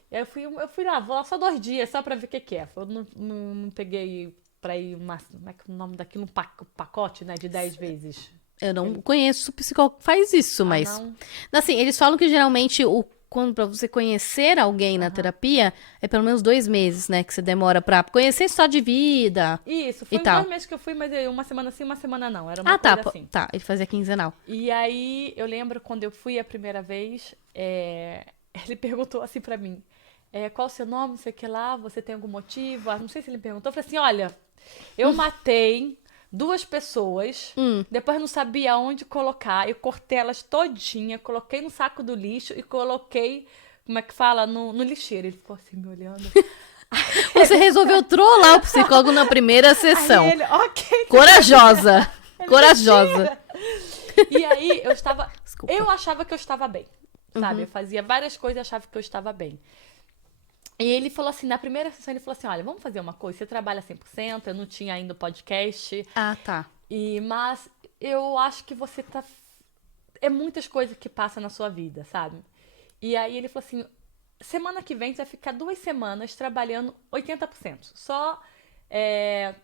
eu fui lá, vou lá só 2 dias, só pra ver o que é. Eu não peguei pra ir, como é que é o nome daquilo? Um pacote, né, de 10 vezes. Eu não conheço o psicólogo que faz isso, mas... Não. Assim, eles falam que geralmente quando pra você conhecer alguém na terapia, é pelo menos 2 meses, né? Que você demora pra conhecer a história de vida. Isso, foi 2 meses que eu fui, mas uma semana sim, uma semana não. Era uma coisa assim. Tá, ele fazia quinzenal. E aí, eu lembro quando eu fui a primeira vez, ele perguntou assim pra mim, qual o seu nome, não sei o que lá, você tem algum motivo? Não sei se ele me perguntou, eu falei assim, olha, eu matei 2 pessoas, depois eu não sabia onde colocar, eu cortei elas todinha, coloquei no saco do lixo e coloquei, como é que fala, no lixeiro. Ele ficou assim me olhando. Você resolveu trollar o psicólogo na primeira sessão. Aí ele, ok. Corajosa. Corajosa. E aí Desculpa. eu achava que eu estava bem, sabe? Eu fazia várias coisas e achava que eu estava bem. E ele falou assim, na primeira sessão, ele falou assim, olha, vamos fazer uma coisa, você trabalha 100%, eu não tinha ainda o podcast, Ah, tá. mas eu acho que você tá... É muitas coisas que passam na sua vida, sabe? E aí ele falou assim, semana que vem você vai ficar 2 semanas trabalhando 80%. Só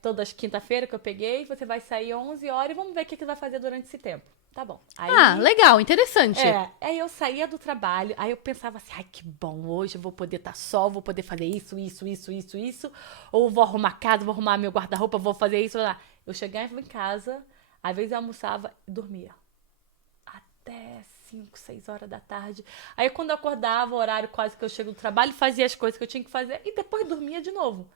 todas as quinta-feira que eu peguei, você vai sair 11 horas e vamos ver o que você vai fazer durante esse tempo. Tá bom. Aí, Legal, interessante. aí eu saía do trabalho, aí eu pensava assim, ai, que bom, hoje eu vou poder estar só, vou poder fazer isso, ou vou arrumar casa, vou arrumar meu guarda-roupa, vou fazer isso, lá. Eu chegava em casa, às vezes eu almoçava e dormia. Até 5, 6 horas da tarde. Aí quando eu acordava, o horário quase que eu chego do trabalho, fazia as coisas que eu tinha que fazer e depois dormia de novo.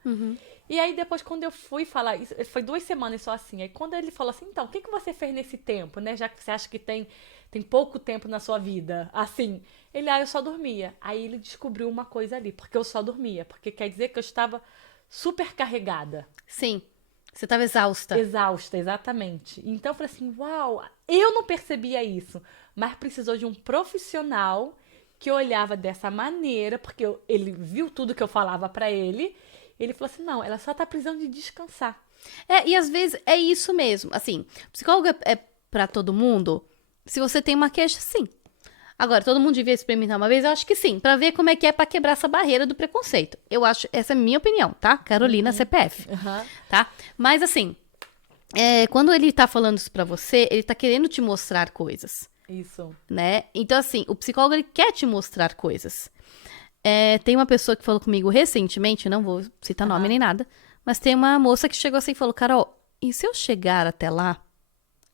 E aí depois quando eu fui falar, isso foi 2 semanas só assim, aí quando ele falou assim, então, o que você fez nesse tempo, né, já que você acha que tem pouco tempo na sua vida, assim, eu só dormia. Aí ele descobriu uma coisa ali, porque eu só dormia, porque quer dizer que eu estava super carregada. Sim. Você estava exausta. Exausta, exatamente. Então eu falei assim, uau, eu não percebia isso, mas precisou de um profissional que olhava dessa maneira, porque ele viu tudo que eu falava pra ele. Ele falou assim, não, ela só tá precisando de descansar. E às vezes é isso mesmo. Assim, psicólogo é pra todo mundo. Se você tem uma queixa, sim. Agora, todo mundo devia experimentar uma vez? Eu acho que sim, pra ver como é que é pra quebrar essa barreira do preconceito. Eu acho, essa é a minha opinião, tá? Carolina, CPF, tá? Mas assim, quando ele tá falando isso pra você, ele tá querendo te mostrar coisas. Isso. Né? Então assim, o psicólogo, ele quer te mostrar coisas. Tem uma pessoa que falou comigo recentemente, não vou citar nome nem nada, mas tem uma moça que chegou assim e falou, Carol, e se eu chegar até lá,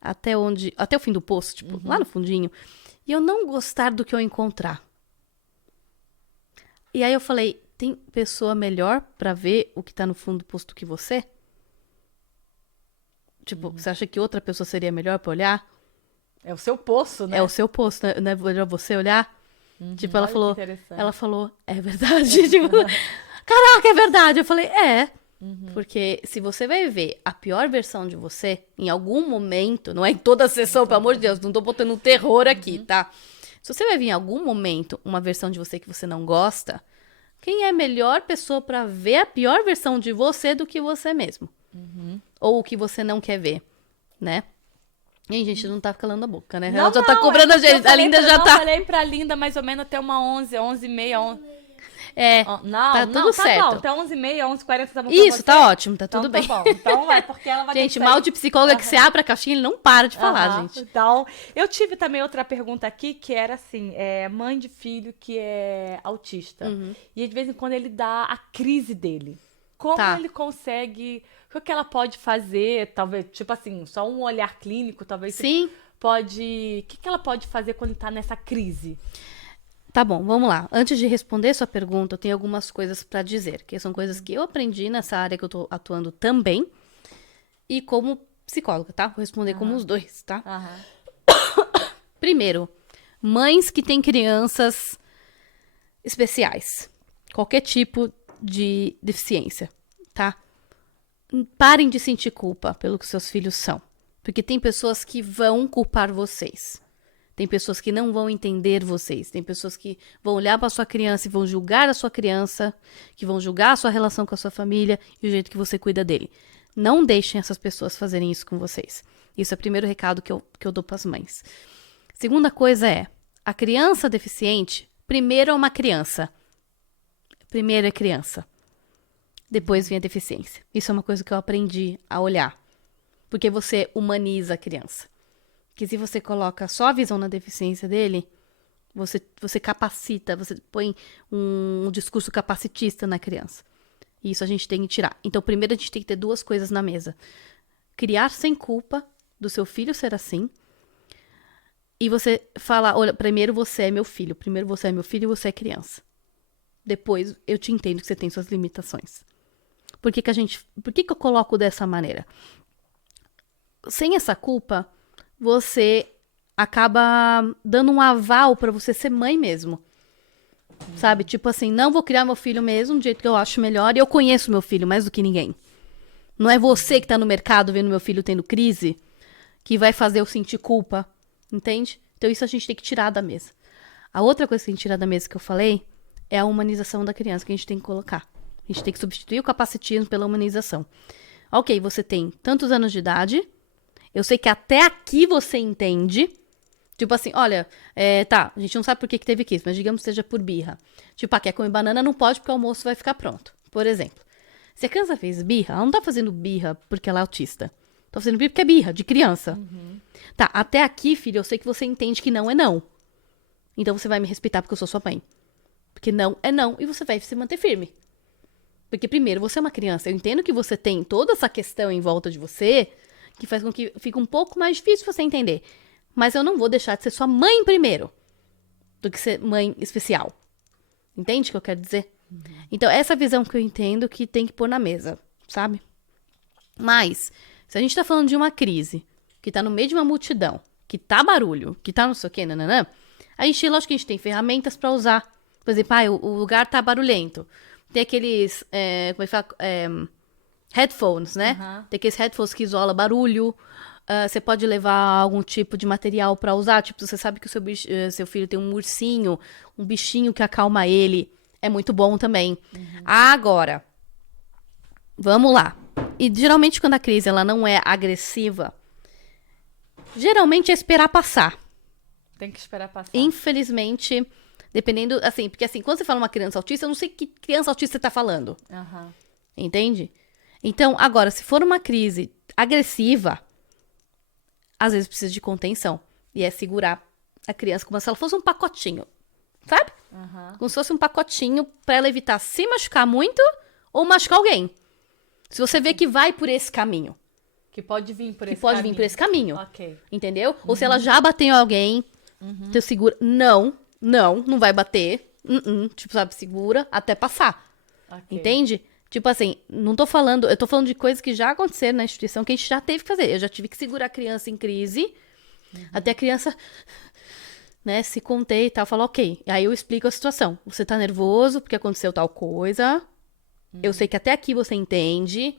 até o fim do poço, tipo, lá no fundinho, e eu não gostar do que eu encontrar? E aí eu falei, tem pessoa melhor pra ver o que tá no fundo do poço do que você? Tipo, você acha que outra pessoa seria melhor pra olhar? É o seu poço, né? É o seu poço, não é melhor você olhar? Tipo, ela Olha que falou, é verdade. Tipo, caraca, é verdade. Eu falei, porque se você vai ver a pior versão de você, em algum momento, não é em toda a sessão, pelo amor de Deus, não tô botando um terror aqui, tá? Se você vai ver em algum momento uma versão de você que você não gosta, quem é a melhor pessoa pra ver a pior versão de você do que você mesmo? Ou o que você não quer ver, né? E a gente não tá calando a boca, né? Ela já tá cobrando a gente. A Linda já tá. Eu falei pra Linda mais ou menos até uma 11, 11h30, 11... Não, tá tudo certo. Bom, até 11h30, 11h40 tá bom pra Isso, você? tá ótimo, tá tudo Então, bem. tá bom. Então é porque ela vai Gente, ter que mal sair. de psicóloga que você abre a caixinha, ele não para de falar, gente. Então, eu tive também outra pergunta aqui, que era assim, mãe de filho que é autista. E de vez em quando ele dá a crise dele. Como ele consegue... O que ela pode fazer? Talvez, tipo assim, só um olhar clínico, talvez... Sim. O que ela pode fazer quando ele tá nessa crise? Tá bom, vamos lá. Antes de responder sua pergunta, eu tenho algumas coisas pra dizer, que são coisas que eu aprendi nessa área que eu tô atuando também, e como psicóloga, tá? Vou responder como os dois, tá? Primeiro, mães que têm crianças especiais, qualquer tipo de deficiência, tá? Parem de sentir culpa pelo que seus filhos são, porque tem pessoas que vão culpar vocês. Tem pessoas que não vão entender vocês. Tem pessoas que vão olhar para sua criança e vão julgar a sua criança, que vão julgar a sua relação com a sua família e o jeito que você cuida dele. Não deixem essas pessoas fazerem isso com vocês. Isso é o primeiro recado que eu dou para as mães. Segunda coisa é, a criança deficiente, primeiro é uma criança. Primeiro é criança. Depois vem a deficiência. Isso é uma coisa que eu aprendi a olhar. Porque você humaniza a criança. Que se você coloca só a visão na deficiência dele, você capacita, você põe um discurso capacitista na criança. E isso a gente tem que tirar. Então, primeiro a gente tem que ter duas coisas na mesa. Criar sem culpa do seu filho ser assim. E você falar, olha, primeiro você é meu filho. Primeiro você é meu filho e você é criança. Depois eu te entendo que você tem suas limitações. Por que eu coloco dessa maneira? sem essa culpa, você acaba dando um aval pra você ser mãe mesmo. Sabe? Tipo assim, não vou criar meu filho mesmo do jeito que eu acho melhor. E eu conheço meu filho mais do que ninguém. Não é você que tá no mercado vendo meu filho tendo crise que vai fazer eu sentir culpa. Entende? Então isso a gente tem que tirar da mesa. A outra coisa que a gente tira da mesa que eu falei é a humanização da criança que a gente tem que colocar. A gente tem que substituir o capacitismo pela humanização. Ok, você tem tantos anos de idade. Eu sei que até aqui você entende. Tipo assim, olha, tá, a gente não sabe por que teve crise, mas digamos que seja por birra. Tipo, quer comer banana, não pode porque o almoço vai ficar pronto. Por exemplo. Se a criança fez birra, ela não tá fazendo birra porque ela é autista. Tá fazendo birra porque é birra, de criança. Tá, até aqui, filho, eu sei que você entende que não é não. Então você vai me respeitar porque eu sou sua mãe. Porque não é não e você vai se manter firme. Porque primeiro, você é uma criança. Eu entendo que você tem toda essa questão em volta de você que faz com que fique um pouco mais difícil você entender. Mas eu não vou deixar de ser sua mãe primeiro do que ser mãe especial. Entende o que eu quero dizer? Então, essa visão que eu entendo que tem que pôr na mesa, sabe? Mas, se a gente tá falando de uma crise, que tá no meio de uma multidão, que tá barulho, que tá não sei o quê, nananã, a gente, lógico que a gente tem ferramentas pra usar. Por exemplo, o lugar tá barulhento. Tem aqueles, como é que fala? Headphones, né? Tem aqueles headphones que isolam barulho. Você pode levar algum tipo de material pra usar. Tipo, você sabe que o seu filho tem um ursinho, um bichinho que acalma ele. É muito bom também. Agora, vamos lá. E geralmente quando a crise ela não é agressiva, geralmente é esperar passar. Tem que esperar passar. Infelizmente, dependendo, assim, porque assim, quando você fala uma criança autista, eu não sei que criança autista você tá falando. Entende? Então, agora, se for uma crise agressiva, às vezes precisa de contenção. E é segurar a criança como se ela fosse um pacotinho. Sabe? Como se fosse um pacotinho pra ela evitar se machucar muito ou machucar alguém. Se você vê que vai por esse caminho. Que pode vir por esse caminho. Que pode vir por esse caminho. Ok. Entendeu? Ou se ela já bateu em alguém, então segura. Não vai bater. Tipo, sabe, segura até passar. Ok. Entende? Tipo assim, não tô falando... Eu tô falando de coisas que já aconteceram na instituição que a gente já teve que fazer. Eu já tive que segurar a criança em crise até a criança, né, se conter e tal. Falar, ok. Aí eu explico a situação. Você tá nervoso porque aconteceu tal coisa. Eu sei que até aqui você entende,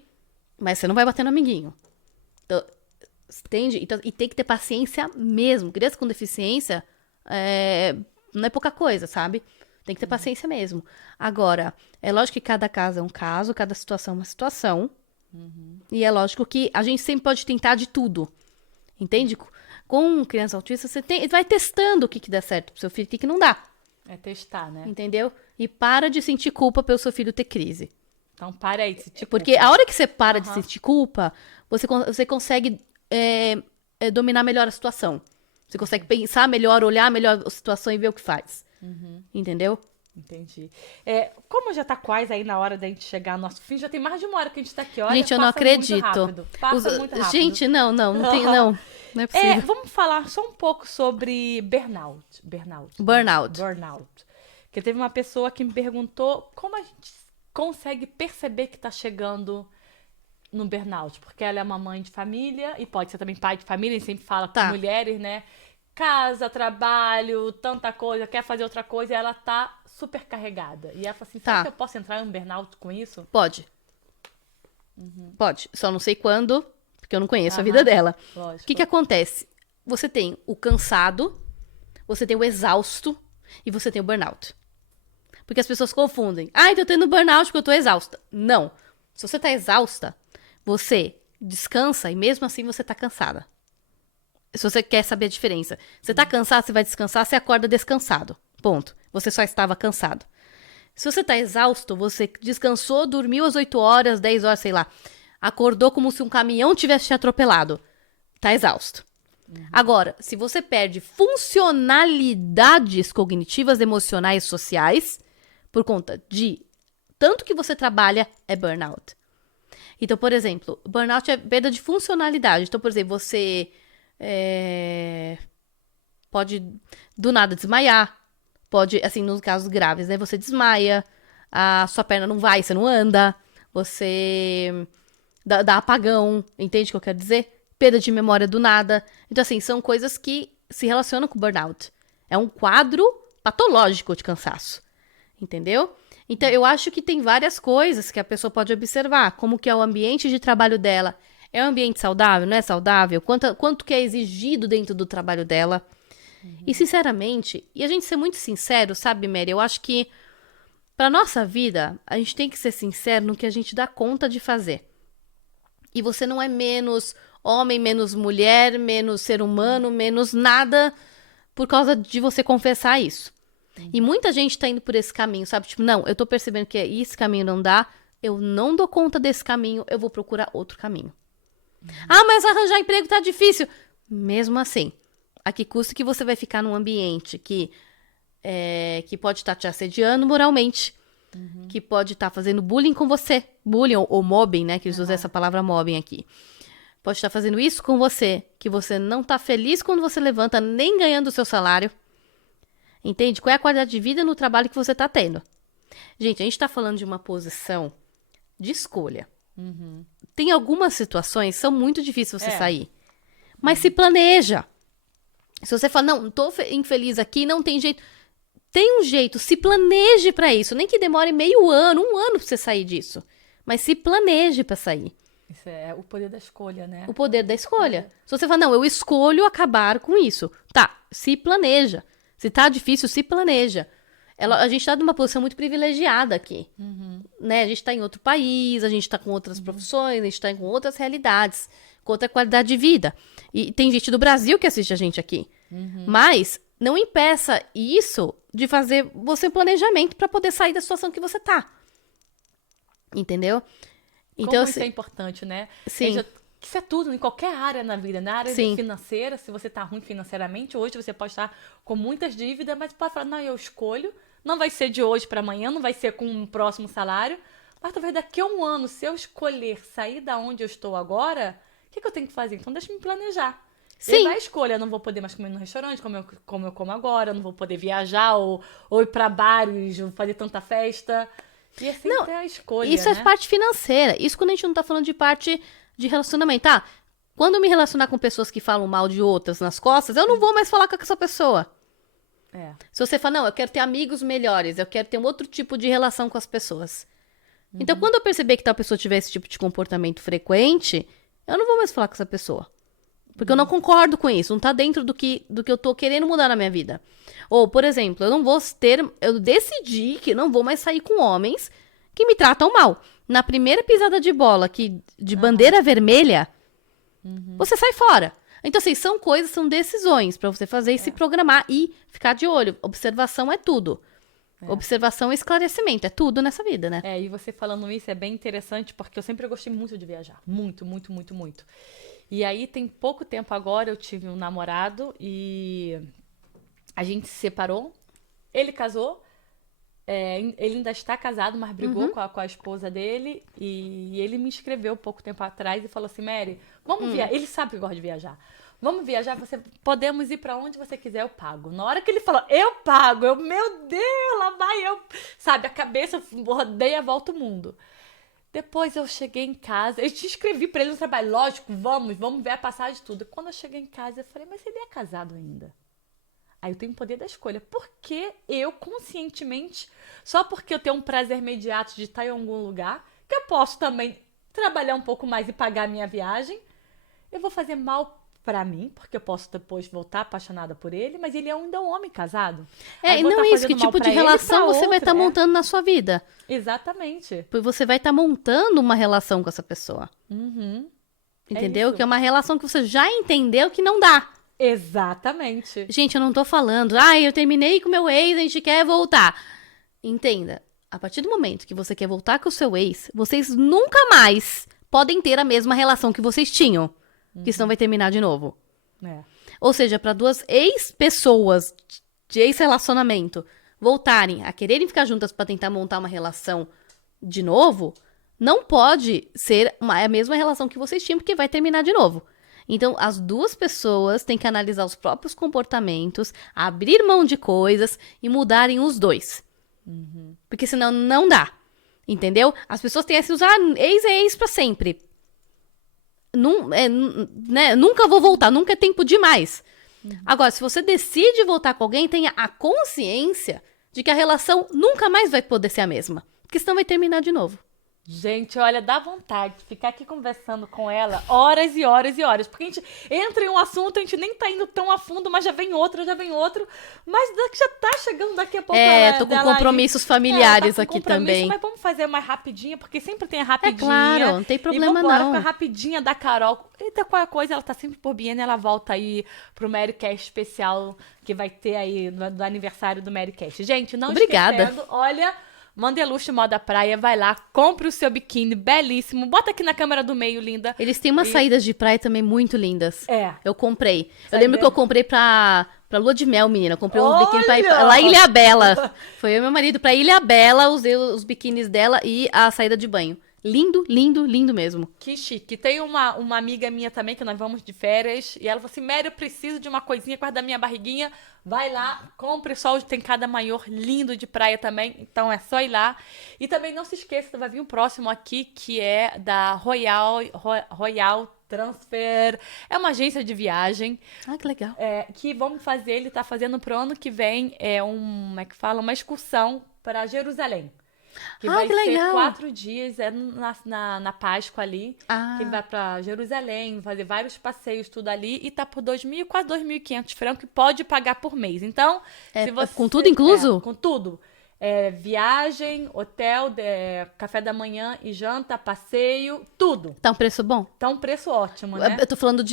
mas você não vai bater no amiguinho. Então, entende? Então, e tem que ter paciência mesmo. Criança com deficiência não é pouca coisa, sabe? Tem que ter paciência mesmo. Agora, é lógico que cada caso é um caso, cada situação é uma situação. E é lógico que a gente sempre pode tentar de tudo. Entende? Com criança autista, você vai testando o que dá certo pro seu filho e o que não dá. É testar, né? Entendeu? E para de sentir culpa pelo seu filho ter crise. Então, para aí de sentir Porque culpa. a hora que você para de sentir culpa, você consegue dominar melhor a situação. Você consegue pensar melhor, olhar melhor a situação e ver o que faz. Entendeu? Entendi. Como já tá quase aí na hora da gente chegar ao nosso fim, já tem mais de uma hora que a gente tá aqui. Olha, Gente, eu não passa acredito. Muito rápido. Passa muito rápido. Gente, não tem, não. Não é possível. Vamos falar só um pouco sobre burnout. Burnout. Porque teve uma pessoa que me perguntou como a gente consegue perceber que tá chegando no burnout. Porque ela é uma mãe de família e pode ser também pai de família, a gente sempre fala com mulheres, né? Casa, trabalho, tanta coisa, quer fazer outra coisa e ela tá super carregada. E ela fala assim, será que eu posso entrar em um burnout com isso? Pode. Pode. Só não sei quando, porque eu não conheço a vida dela. Lógico. O que acontece? Você tem o cansado, você tem o exausto e você tem o burnout. Porque as pessoas confundem. Eu tô tendo burnout porque eu tô exausta. Não. Se você tá exausta, você descansa e mesmo assim você tá cansada. Se você quer saber a diferença. Você tá cansado, você vai descansar, você acorda descansado. Ponto. Você só estava cansado. Se você tá exausto, você descansou, dormiu às 8 horas, 10 horas, sei lá. Acordou como se um caminhão tivesse te atropelado. Tá exausto. Agora, se você perde funcionalidades cognitivas, emocionais, sociais, por conta de tanto que você trabalha, é burnout. Então, por exemplo, burnout é perda de funcionalidade. Então, por exemplo, você pode do nada desmaiar. Pode, assim, nos casos graves, né? Você desmaia, a sua perna não vai, você não anda, você dá apagão, entende o que eu quero dizer? perda de memória do nada. Então, assim, são coisas que se relacionam com o burnout. É um quadro patológico de cansaço, entendeu? Então, eu acho que tem várias coisas que a pessoa pode observar, como que é o ambiente de trabalho dela. É um ambiente saudável, não é saudável? Quanto que é exigido dentro do trabalho dela? E, sinceramente, e a gente ser muito sincero, sabe, Mary? Eu acho que, pra nossa vida, a gente tem que ser sincero no que a gente dá conta de fazer. E você não é menos homem, menos mulher, menos ser humano, menos nada por causa de você confessar isso. E muita gente tá indo por esse caminho, sabe? Tipo, não, eu tô percebendo que esse caminho não dá, eu não dou conta desse caminho, eu vou procurar outro caminho. Ah, mas arranjar emprego tá difícil. Mesmo assim, a que custa que você vai ficar num ambiente que pode estar te assediando moralmente, que pode estar fazendo bullying com você. Bullying ou mobbing, né? Que eles usam essa palavra mobbing aqui. Pode estar fazendo isso com você, que você não tá feliz quando você levanta, nem ganhando o seu salário. Entende? Qual é a qualidade de vida no trabalho que você tá tendo? Gente, a gente tá falando de uma posição de escolha. Tem algumas situações que são muito difíceis você sair. Mas se planeja. Se você fala, não, tô infeliz aqui, não tem jeito. Tem um jeito, se planeje pra isso. Nem que demore meio ano, 1 ano pra você sair disso. Mas se planeje pra sair. Isso é o poder da escolha, né? O poder da escolha. Se você fala, não, eu escolho acabar com isso. Tá, se planeja. Se tá difícil, se planeja. A gente tá numa posição muito privilegiada aqui. Né? A gente tá em outro país, a gente tá com outras profissões, a gente tá com outras realidades, com outra qualidade de vida. E tem gente do Brasil que assiste a gente aqui. Mas não impeça isso de fazer você um planejamento pra poder sair da situação que você tá. Entendeu? Então, Como assim, isso é importante, né? Sim. Isso é tudo, em qualquer área na vida. Na área Sim. financeira, se você tá ruim financeiramente, hoje você pode estar com muitas dívidas, mas pode falar, não, eu escolho. Não vai ser de hoje para amanhã, não vai ser com um próximo salário. Mas talvez daqui a 1 ano, se eu escolher sair da onde eu estou agora, o que eu tenho que fazer? Então deixa eu me planejar. Sim. E na escolha, eu não vou poder mais comer no restaurante como eu como agora, eu não vou poder viajar ou ir para bares, ou fazer tanta festa. E assim Não, é a escolha, isso né? é parte financeira. Isso quando a gente não tá falando de parte de relacionamento. Tá, quando eu me relacionar com pessoas que falam mal de outras nas costas, eu não vou mais falar com essa pessoa. Se você fala, não, eu quero ter amigos melhores, eu quero ter um outro tipo de relação com as pessoas. Então, quando eu perceber que tal pessoa tiver esse tipo de comportamento frequente, eu não vou mais falar com essa pessoa. Porque eu não concordo com isso, não tá dentro do que eu tô querendo mudar na minha vida. Ou, por exemplo, eu decidi que não vou mais sair com homens que me tratam mal. Na primeira pisada de bola, de bandeira vermelha, você sai fora. Então, assim, são decisões pra você fazer e se programar e ficar de olho. Observação é tudo. Observação e esclarecimento, é tudo nessa vida, né? E você falando isso é bem interessante, porque eu sempre gostei muito de viajar. Muito, muito, muito, muito. E aí, tem pouco tempo agora, eu tive um namorado e a gente se separou. Ele casou. Ele ainda está casado, mas brigou com a esposa dele. E ele me escreveu pouco tempo atrás e falou assim, Mary, vamos viajar. Ele sabe que eu gosto de viajar. Vamos viajar, podemos ir pra onde você quiser, eu pago. Na hora que ele falou, eu pago, meu Deus, lá vai eu. Sabe, a cabeça rodeia, volta o mundo. Depois eu cheguei em casa, eu te escrevi pra ele no trabalho, lógico, vamos ver a passagem e tudo. Quando eu cheguei em casa, eu falei, mas ele é casado ainda. Aí eu tenho o poder da escolha. Porque eu, conscientemente, só porque eu tenho um prazer imediato de estar em algum lugar, que eu posso também trabalhar um pouco mais e pagar a minha viagem, eu vou fazer mal pra mim, porque eu posso depois voltar apaixonada por ele, mas ele é ainda um homem casado. E não é isso, que tipo de relação você vai estar montando na sua vida. Exatamente. Porque você vai estar montando uma relação com essa pessoa. Entendeu? Que é uma relação que você já entendeu que não dá. Exatamente. Gente, eu não tô falando, eu terminei com meu ex, a gente quer voltar. Entenda, a partir do momento que você quer voltar com o seu ex, vocês nunca mais podem ter a mesma relação que vocês tinham. Que senão vai terminar de novo. Ou seja, para 2 ex-pessoas de ex-relacionamento voltarem a quererem ficar juntas para tentar montar uma relação de novo, não pode ser a mesma relação que vocês tinham, porque vai terminar de novo. Então, as 2 pessoas têm que analisar os próprios comportamentos, abrir mão de coisas e mudarem os 2. Porque senão não dá. Entendeu? As pessoas têm esse usar ex é ex pra sempre. né, nunca vou voltar, nunca é tempo demais. Agora, se você decide voltar com alguém, tenha a consciência de que a relação nunca mais vai poder ser a mesma. Porque senão vai terminar de novo. Gente, olha, dá vontade de ficar aqui conversando com ela horas e horas e horas. Porque a gente entra em um assunto, a gente nem tá indo tão a fundo, mas já vem outro. Mas já tá chegando daqui a pouco. Tô com compromissos familiares aqui também. Mas vamos fazer mais rapidinha, porque sempre tem a rapidinha. Claro, não tem problema não. E não. com a rapidinha da Carol. Eita, qualquer coisa, ela tá sempre por Biene, ela volta aí pro Marycast especial que vai ter aí do aniversário do Marycast. Gente, não esquecendo, olha... Mandeluxe Moda Praia, vai lá, compre o seu biquíni belíssimo, bota aqui na câmera do meio, linda. Eles têm umas saídas de praia também muito lindas. Eu comprei. Eu lembro que eu comprei pra lua de mel, menina. Eu comprei uns biquínis pra ir lá em Ilha Bela. Foi eu e meu marido pra Ilha Bela, usei os biquínis dela e a saída de banho. Lindo, lindo, lindo mesmo. Que chique. Tem uma amiga minha também, que nós vamos de férias, e ela falou assim, Mary, eu preciso de uma coisinha com a da minha barriguinha. Vai lá, compre só, tem cada maior lindo de praia também, então é só ir lá. E também não se esqueça, vai vir um próximo aqui, que é da Royal Transfer. É uma agência de viagem. Ah, que legal. Que vamos fazer, ele tá fazendo pro ano que vem, como é que fala? Uma excursão para Jerusalém. Que vai ser 4 dias, na Páscoa ali, que ele vai pra Jerusalém, fazer vários passeios, tudo ali, e tá por quase 2.500 francos, e pode pagar por mês. Então, se você... Com tudo incluso? Com tudo. Viagem, hotel, café da manhã e janta, passeio, tudo. Tá um preço bom? Tá um preço ótimo, né? Eu tô falando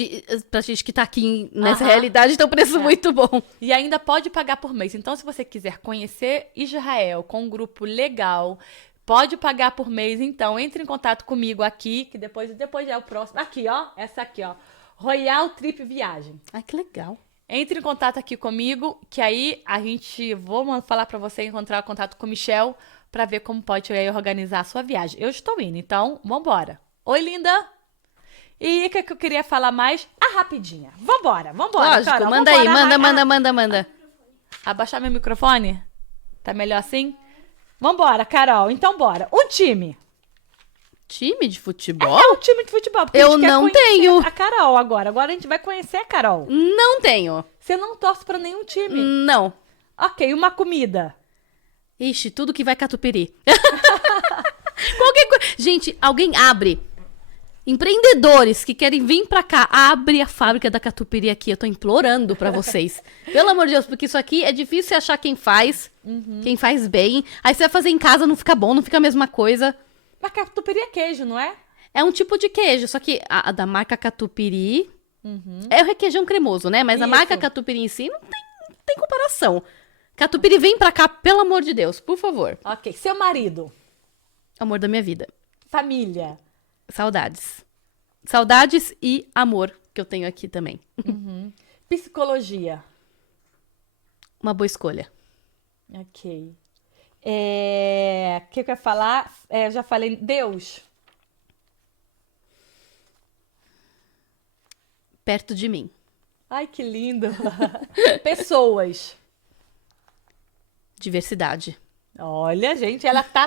pra gente que tá aqui nessa realidade, tá um preço muito bom. E ainda pode pagar por mês. Então, se você quiser conhecer Israel com um grupo legal, pode pagar por mês. Então, entre em contato comigo aqui, que depois é o próximo. Aqui, ó. Essa aqui, ó. Royal Trip Viagem. Ai, que legal. Entre em contato aqui comigo, que aí vou falar pra você encontrar contato com o Michel pra ver como pode aí organizar a sua viagem. Eu estou indo, então vambora. Oi, linda! E o que eu queria falar mais? A rapidinha. Vambora. Lógico, Carol, manda aí, manda. Abaixar meu microfone? Tá melhor assim? Vambora, Carol. Então bora. Um time. Time de futebol? Um time de futebol. Eu não tenho. A Carol agora. Agora a gente vai conhecer a Carol. Não tenho. Você não torce pra nenhum time? Não. Ok, uma comida. Ixi, tudo que vai catupiry. Qualquer coisa. Gente, alguém abre. Empreendedores que querem vir pra cá, abre a fábrica da catupiry aqui. Eu tô implorando pra vocês. Pelo amor de Deus, porque isso aqui é difícil achar quem faz bem. Aí você vai fazer em casa, não fica bom, não fica a mesma coisa. Mas catupiry é queijo, não é? É um tipo de queijo, só que a da marca Catupiry é o requeijão cremoso, né? Mas a marca Catupiry em si não tem comparação. Catupiry, vem pra cá, pelo amor de Deus, por favor. Ok. Seu marido? Amor da minha vida. Família? Saudades. Saudades e amor que eu tenho aqui também. Psicologia? Uma boa escolha. Ok. O que eu ia falar? Já falei. Deus? Perto de mim. Ai, que lindo. Pessoas? Diversidade. Olha, gente, ela tá.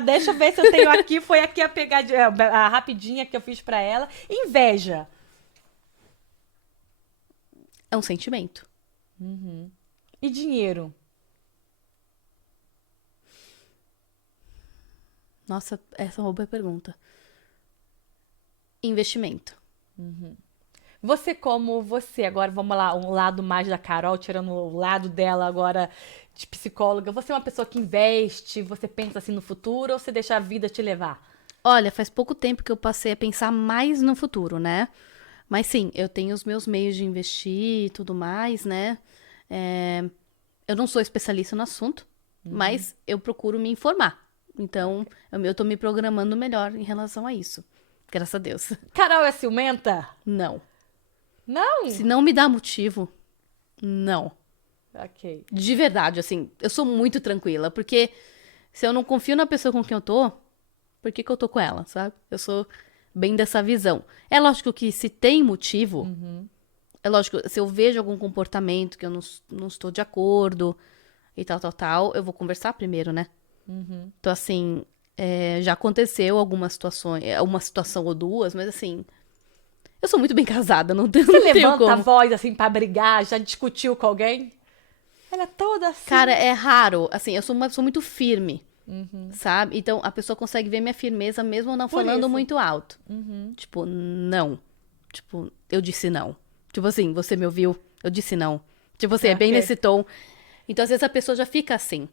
Deixa eu ver se eu tenho aqui. Foi aqui a pegadinha, a rapidinha que eu fiz pra ela. Inveja? É um sentimento. E dinheiro? Nossa, essa é uma boa pergunta. Investimento. Você agora vamos lá, um lado mais da Carol, tirando o lado dela agora de psicóloga. Você é uma pessoa que investe, você pensa assim no futuro ou você deixa a vida te levar? Olha, faz pouco tempo que eu passei a pensar mais no futuro, né? Mas sim, eu tenho os meus meios de investir e tudo mais, né? Eu não sou especialista no assunto, mas eu procuro me informar. Então, eu tô me programando melhor em relação a isso. Graças a Deus. Carol é ciumenta? Não. Não? Se não me dá motivo, não. Ok. De verdade, assim, eu sou muito tranquila, porque se eu não confio na pessoa com quem eu tô, por que eu tô com ela, sabe? Eu sou bem dessa visão. É lógico que se tem motivo, é lógico, se eu vejo algum comportamento que eu não estou de acordo e tal, eu vou conversar primeiro, né? Então, assim, já aconteceu algumas situações, uma situação ou duas, mas assim, Eu sou muito bem casada, não tenho, Você não tenho levanta a como. voz, assim, pra brigar? Já discutiu com alguém? Ela é toda assim. Cara, é raro. Assim, eu sou uma pessoa muito firme, sabe? Então, a pessoa consegue ver minha firmeza mesmo eu não Por falando isso. muito alto. Tipo, não. Tipo, eu disse não. Tipo assim, você me ouviu? Eu disse não. Tipo assim, é bem Ok. nesse tom. Então, às vezes, a pessoa já fica assim,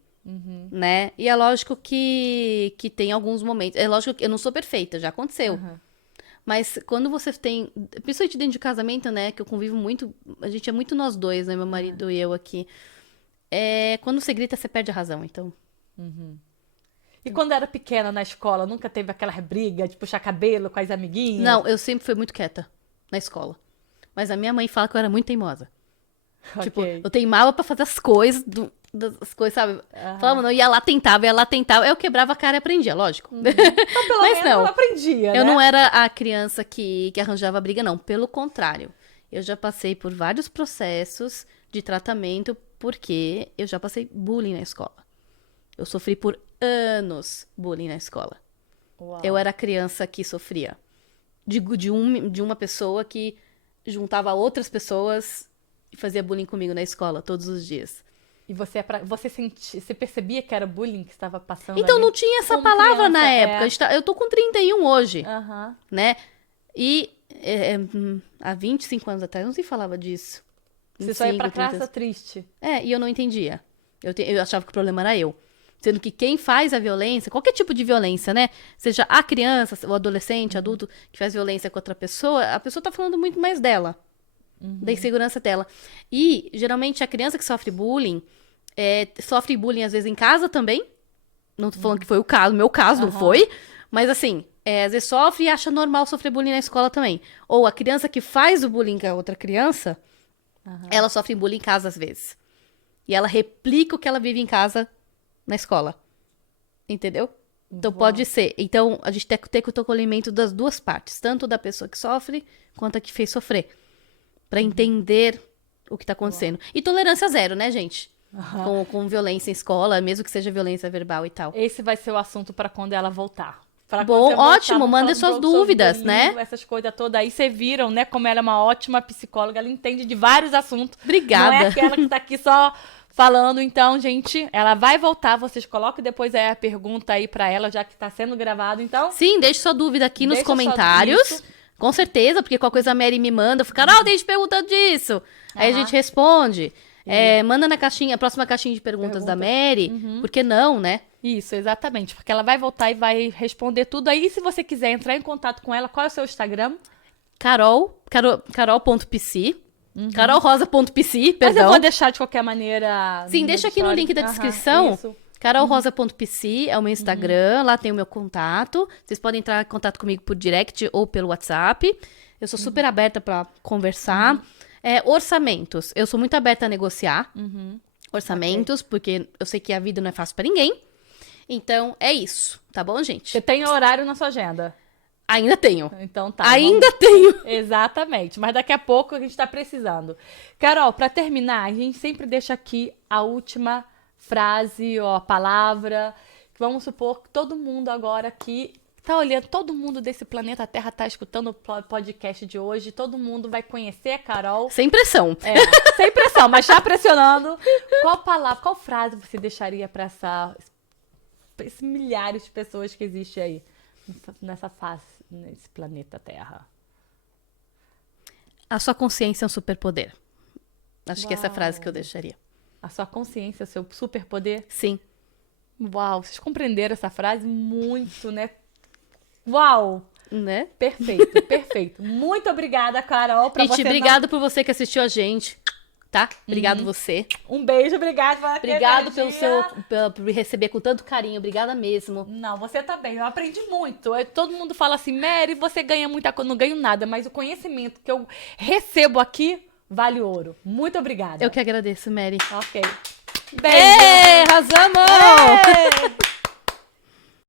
né? E é lógico que tem alguns momentos... É lógico que eu não sou perfeita, já aconteceu. Mas quando você tem... Principalmente dentro de casamento, né? Que eu convivo muito... A gente é muito nós dois, né? Meu marido e eu aqui. Quando você grita, você perde a razão, então... E quando era pequena na escola, nunca teve aquela briga de puxar cabelo com as amiguinhas? Não, eu sempre fui muito quieta na escola. Mas a minha mãe fala que eu era muito teimosa. Tipo, Ok. eu teimava pra fazer as coisas, das coisas, sabe? Falava, não, ia lá, tentava. Eu quebrava a cara e aprendia, lógico. Então, pelo Mas menos não. eu aprendia, né? Eu não era a criança que arranjava briga, não. Pelo contrário. Eu já passei por vários processos de tratamento porque eu já passei bullying na escola. Eu sofri por anos bullying na escola. Uau. Eu era a criança que sofria. De uma pessoa que juntava outras pessoas e fazia bullying comigo na escola todos os dias. E você percebia que era bullying que estava passando Então ali? não tinha essa Como palavra na criança, época. A gente eu tô com 31 hoje, Aham. né? E há 25 anos atrás não se falava disso. Você só ia 25, pra 30. casa triste. E eu não entendia. Eu achava que o problema era eu. Sendo que quem faz a violência, qualquer tipo de violência, né? Seja a criança, o adolescente, adulto, que faz violência com outra pessoa, a pessoa tá falando muito mais dela. Da insegurança dela. E, geralmente, a criança que sofre bullying, sofre bullying, às vezes, em casa também. Não tô falando que foi o caso, meu caso não foi. Mas, assim, às vezes sofre e acha normal sofrer bullying na escola também. Ou a criança que faz o bullying com a outra criança, ela sofre bullying em casa, às vezes. E ela replica o que ela vive em casa na escola. Entendeu? Então, pode ser. Então, a gente tem que ter o acolhimento das duas partes. Tanto da pessoa que sofre, quanto a que fez sofrer. Pra entender o que tá acontecendo. E tolerância zero, né, gente? Com violência em escola, mesmo que seja violência verbal e tal. Esse vai ser o assunto pra quando ela voltar. Pra quando Bom, você voltar, ótimo, vamos mandem falar suas um pouco sobre dúvidas, bullying, né? Essas coisas todas aí. Vocês viram, né? Como ela é uma ótima psicóloga. Ela entende de vários assuntos. Obrigada. Não é aquela que tá aqui só falando. Então, gente, ela vai voltar. Vocês colocam depois aí a pergunta aí pra ela, já que tá sendo gravado. Então, Sim, deixe sua dúvida aqui nos Deixa sua- comentários. isso. Com certeza, porque qualquer coisa a Mary me manda. Fica, Carol, deixa perguntando disso. Aí a gente responde. Manda na caixinha, a próxima caixinha de perguntas da Mary. Por que não, né? isso, exatamente. Porque ela vai voltar e vai responder tudo aí. E se você quiser entrar em contato com ela, qual é o seu Instagram? Carol.pc. Carolrosa.pc, Mas eu perdão. vou deixar de qualquer maneira. Sim, deixa aqui no link da descrição. Isso. Carolrosa.pc é o meu Instagram, lá tem o meu contato. Vocês podem entrar em contato comigo por direct ou pelo WhatsApp. Eu sou super aberta pra conversar. Orçamentos. Eu sou muito aberta a negociar orçamentos, porque eu sei que a vida não é fácil pra ninguém. Então, é isso. Tá bom, gente? Você tem horário na sua agenda. Ainda tenho. Então tá. Ainda tenho. Exatamente, mas daqui a pouco a gente tá precisando. Carol, pra terminar, a gente sempre deixa aqui a última frase ou a palavra. Vamos supor que todo mundo agora aqui tá olhando, todo mundo desse planeta Terra tá escutando o podcast de hoje, todo mundo vai conhecer a Carol. Sem pressão. Sem pressão, mas já pressionando. Qual palavra, qual frase você deixaria pra esses milhares de pessoas que existem aí nessa face, nesse planeta Terra? A sua consciência é um superpoder. Acho que essa é a frase Uau. que eu deixaria. A sua consciência, seu superpoder? Sim. Uau, vocês compreenderam essa frase muito, né? Uau! Né? Perfeito, perfeito. Muito obrigada, Carol, pra Gente, você. obrigado por você que assistiu a gente, tá? Obrigado você. Um beijo, obrigado. Obrigado por me receber com tanto carinho. Obrigada mesmo. Não, você tá bem. Eu aprendi muito. Todo mundo fala assim, Mary, você ganha muita coisa. Não ganho nada, mas o conhecimento que eu recebo aqui vale ouro. Muito obrigada. Eu que agradeço, Mary. Ok. Beijo. Arrasamos! Ei!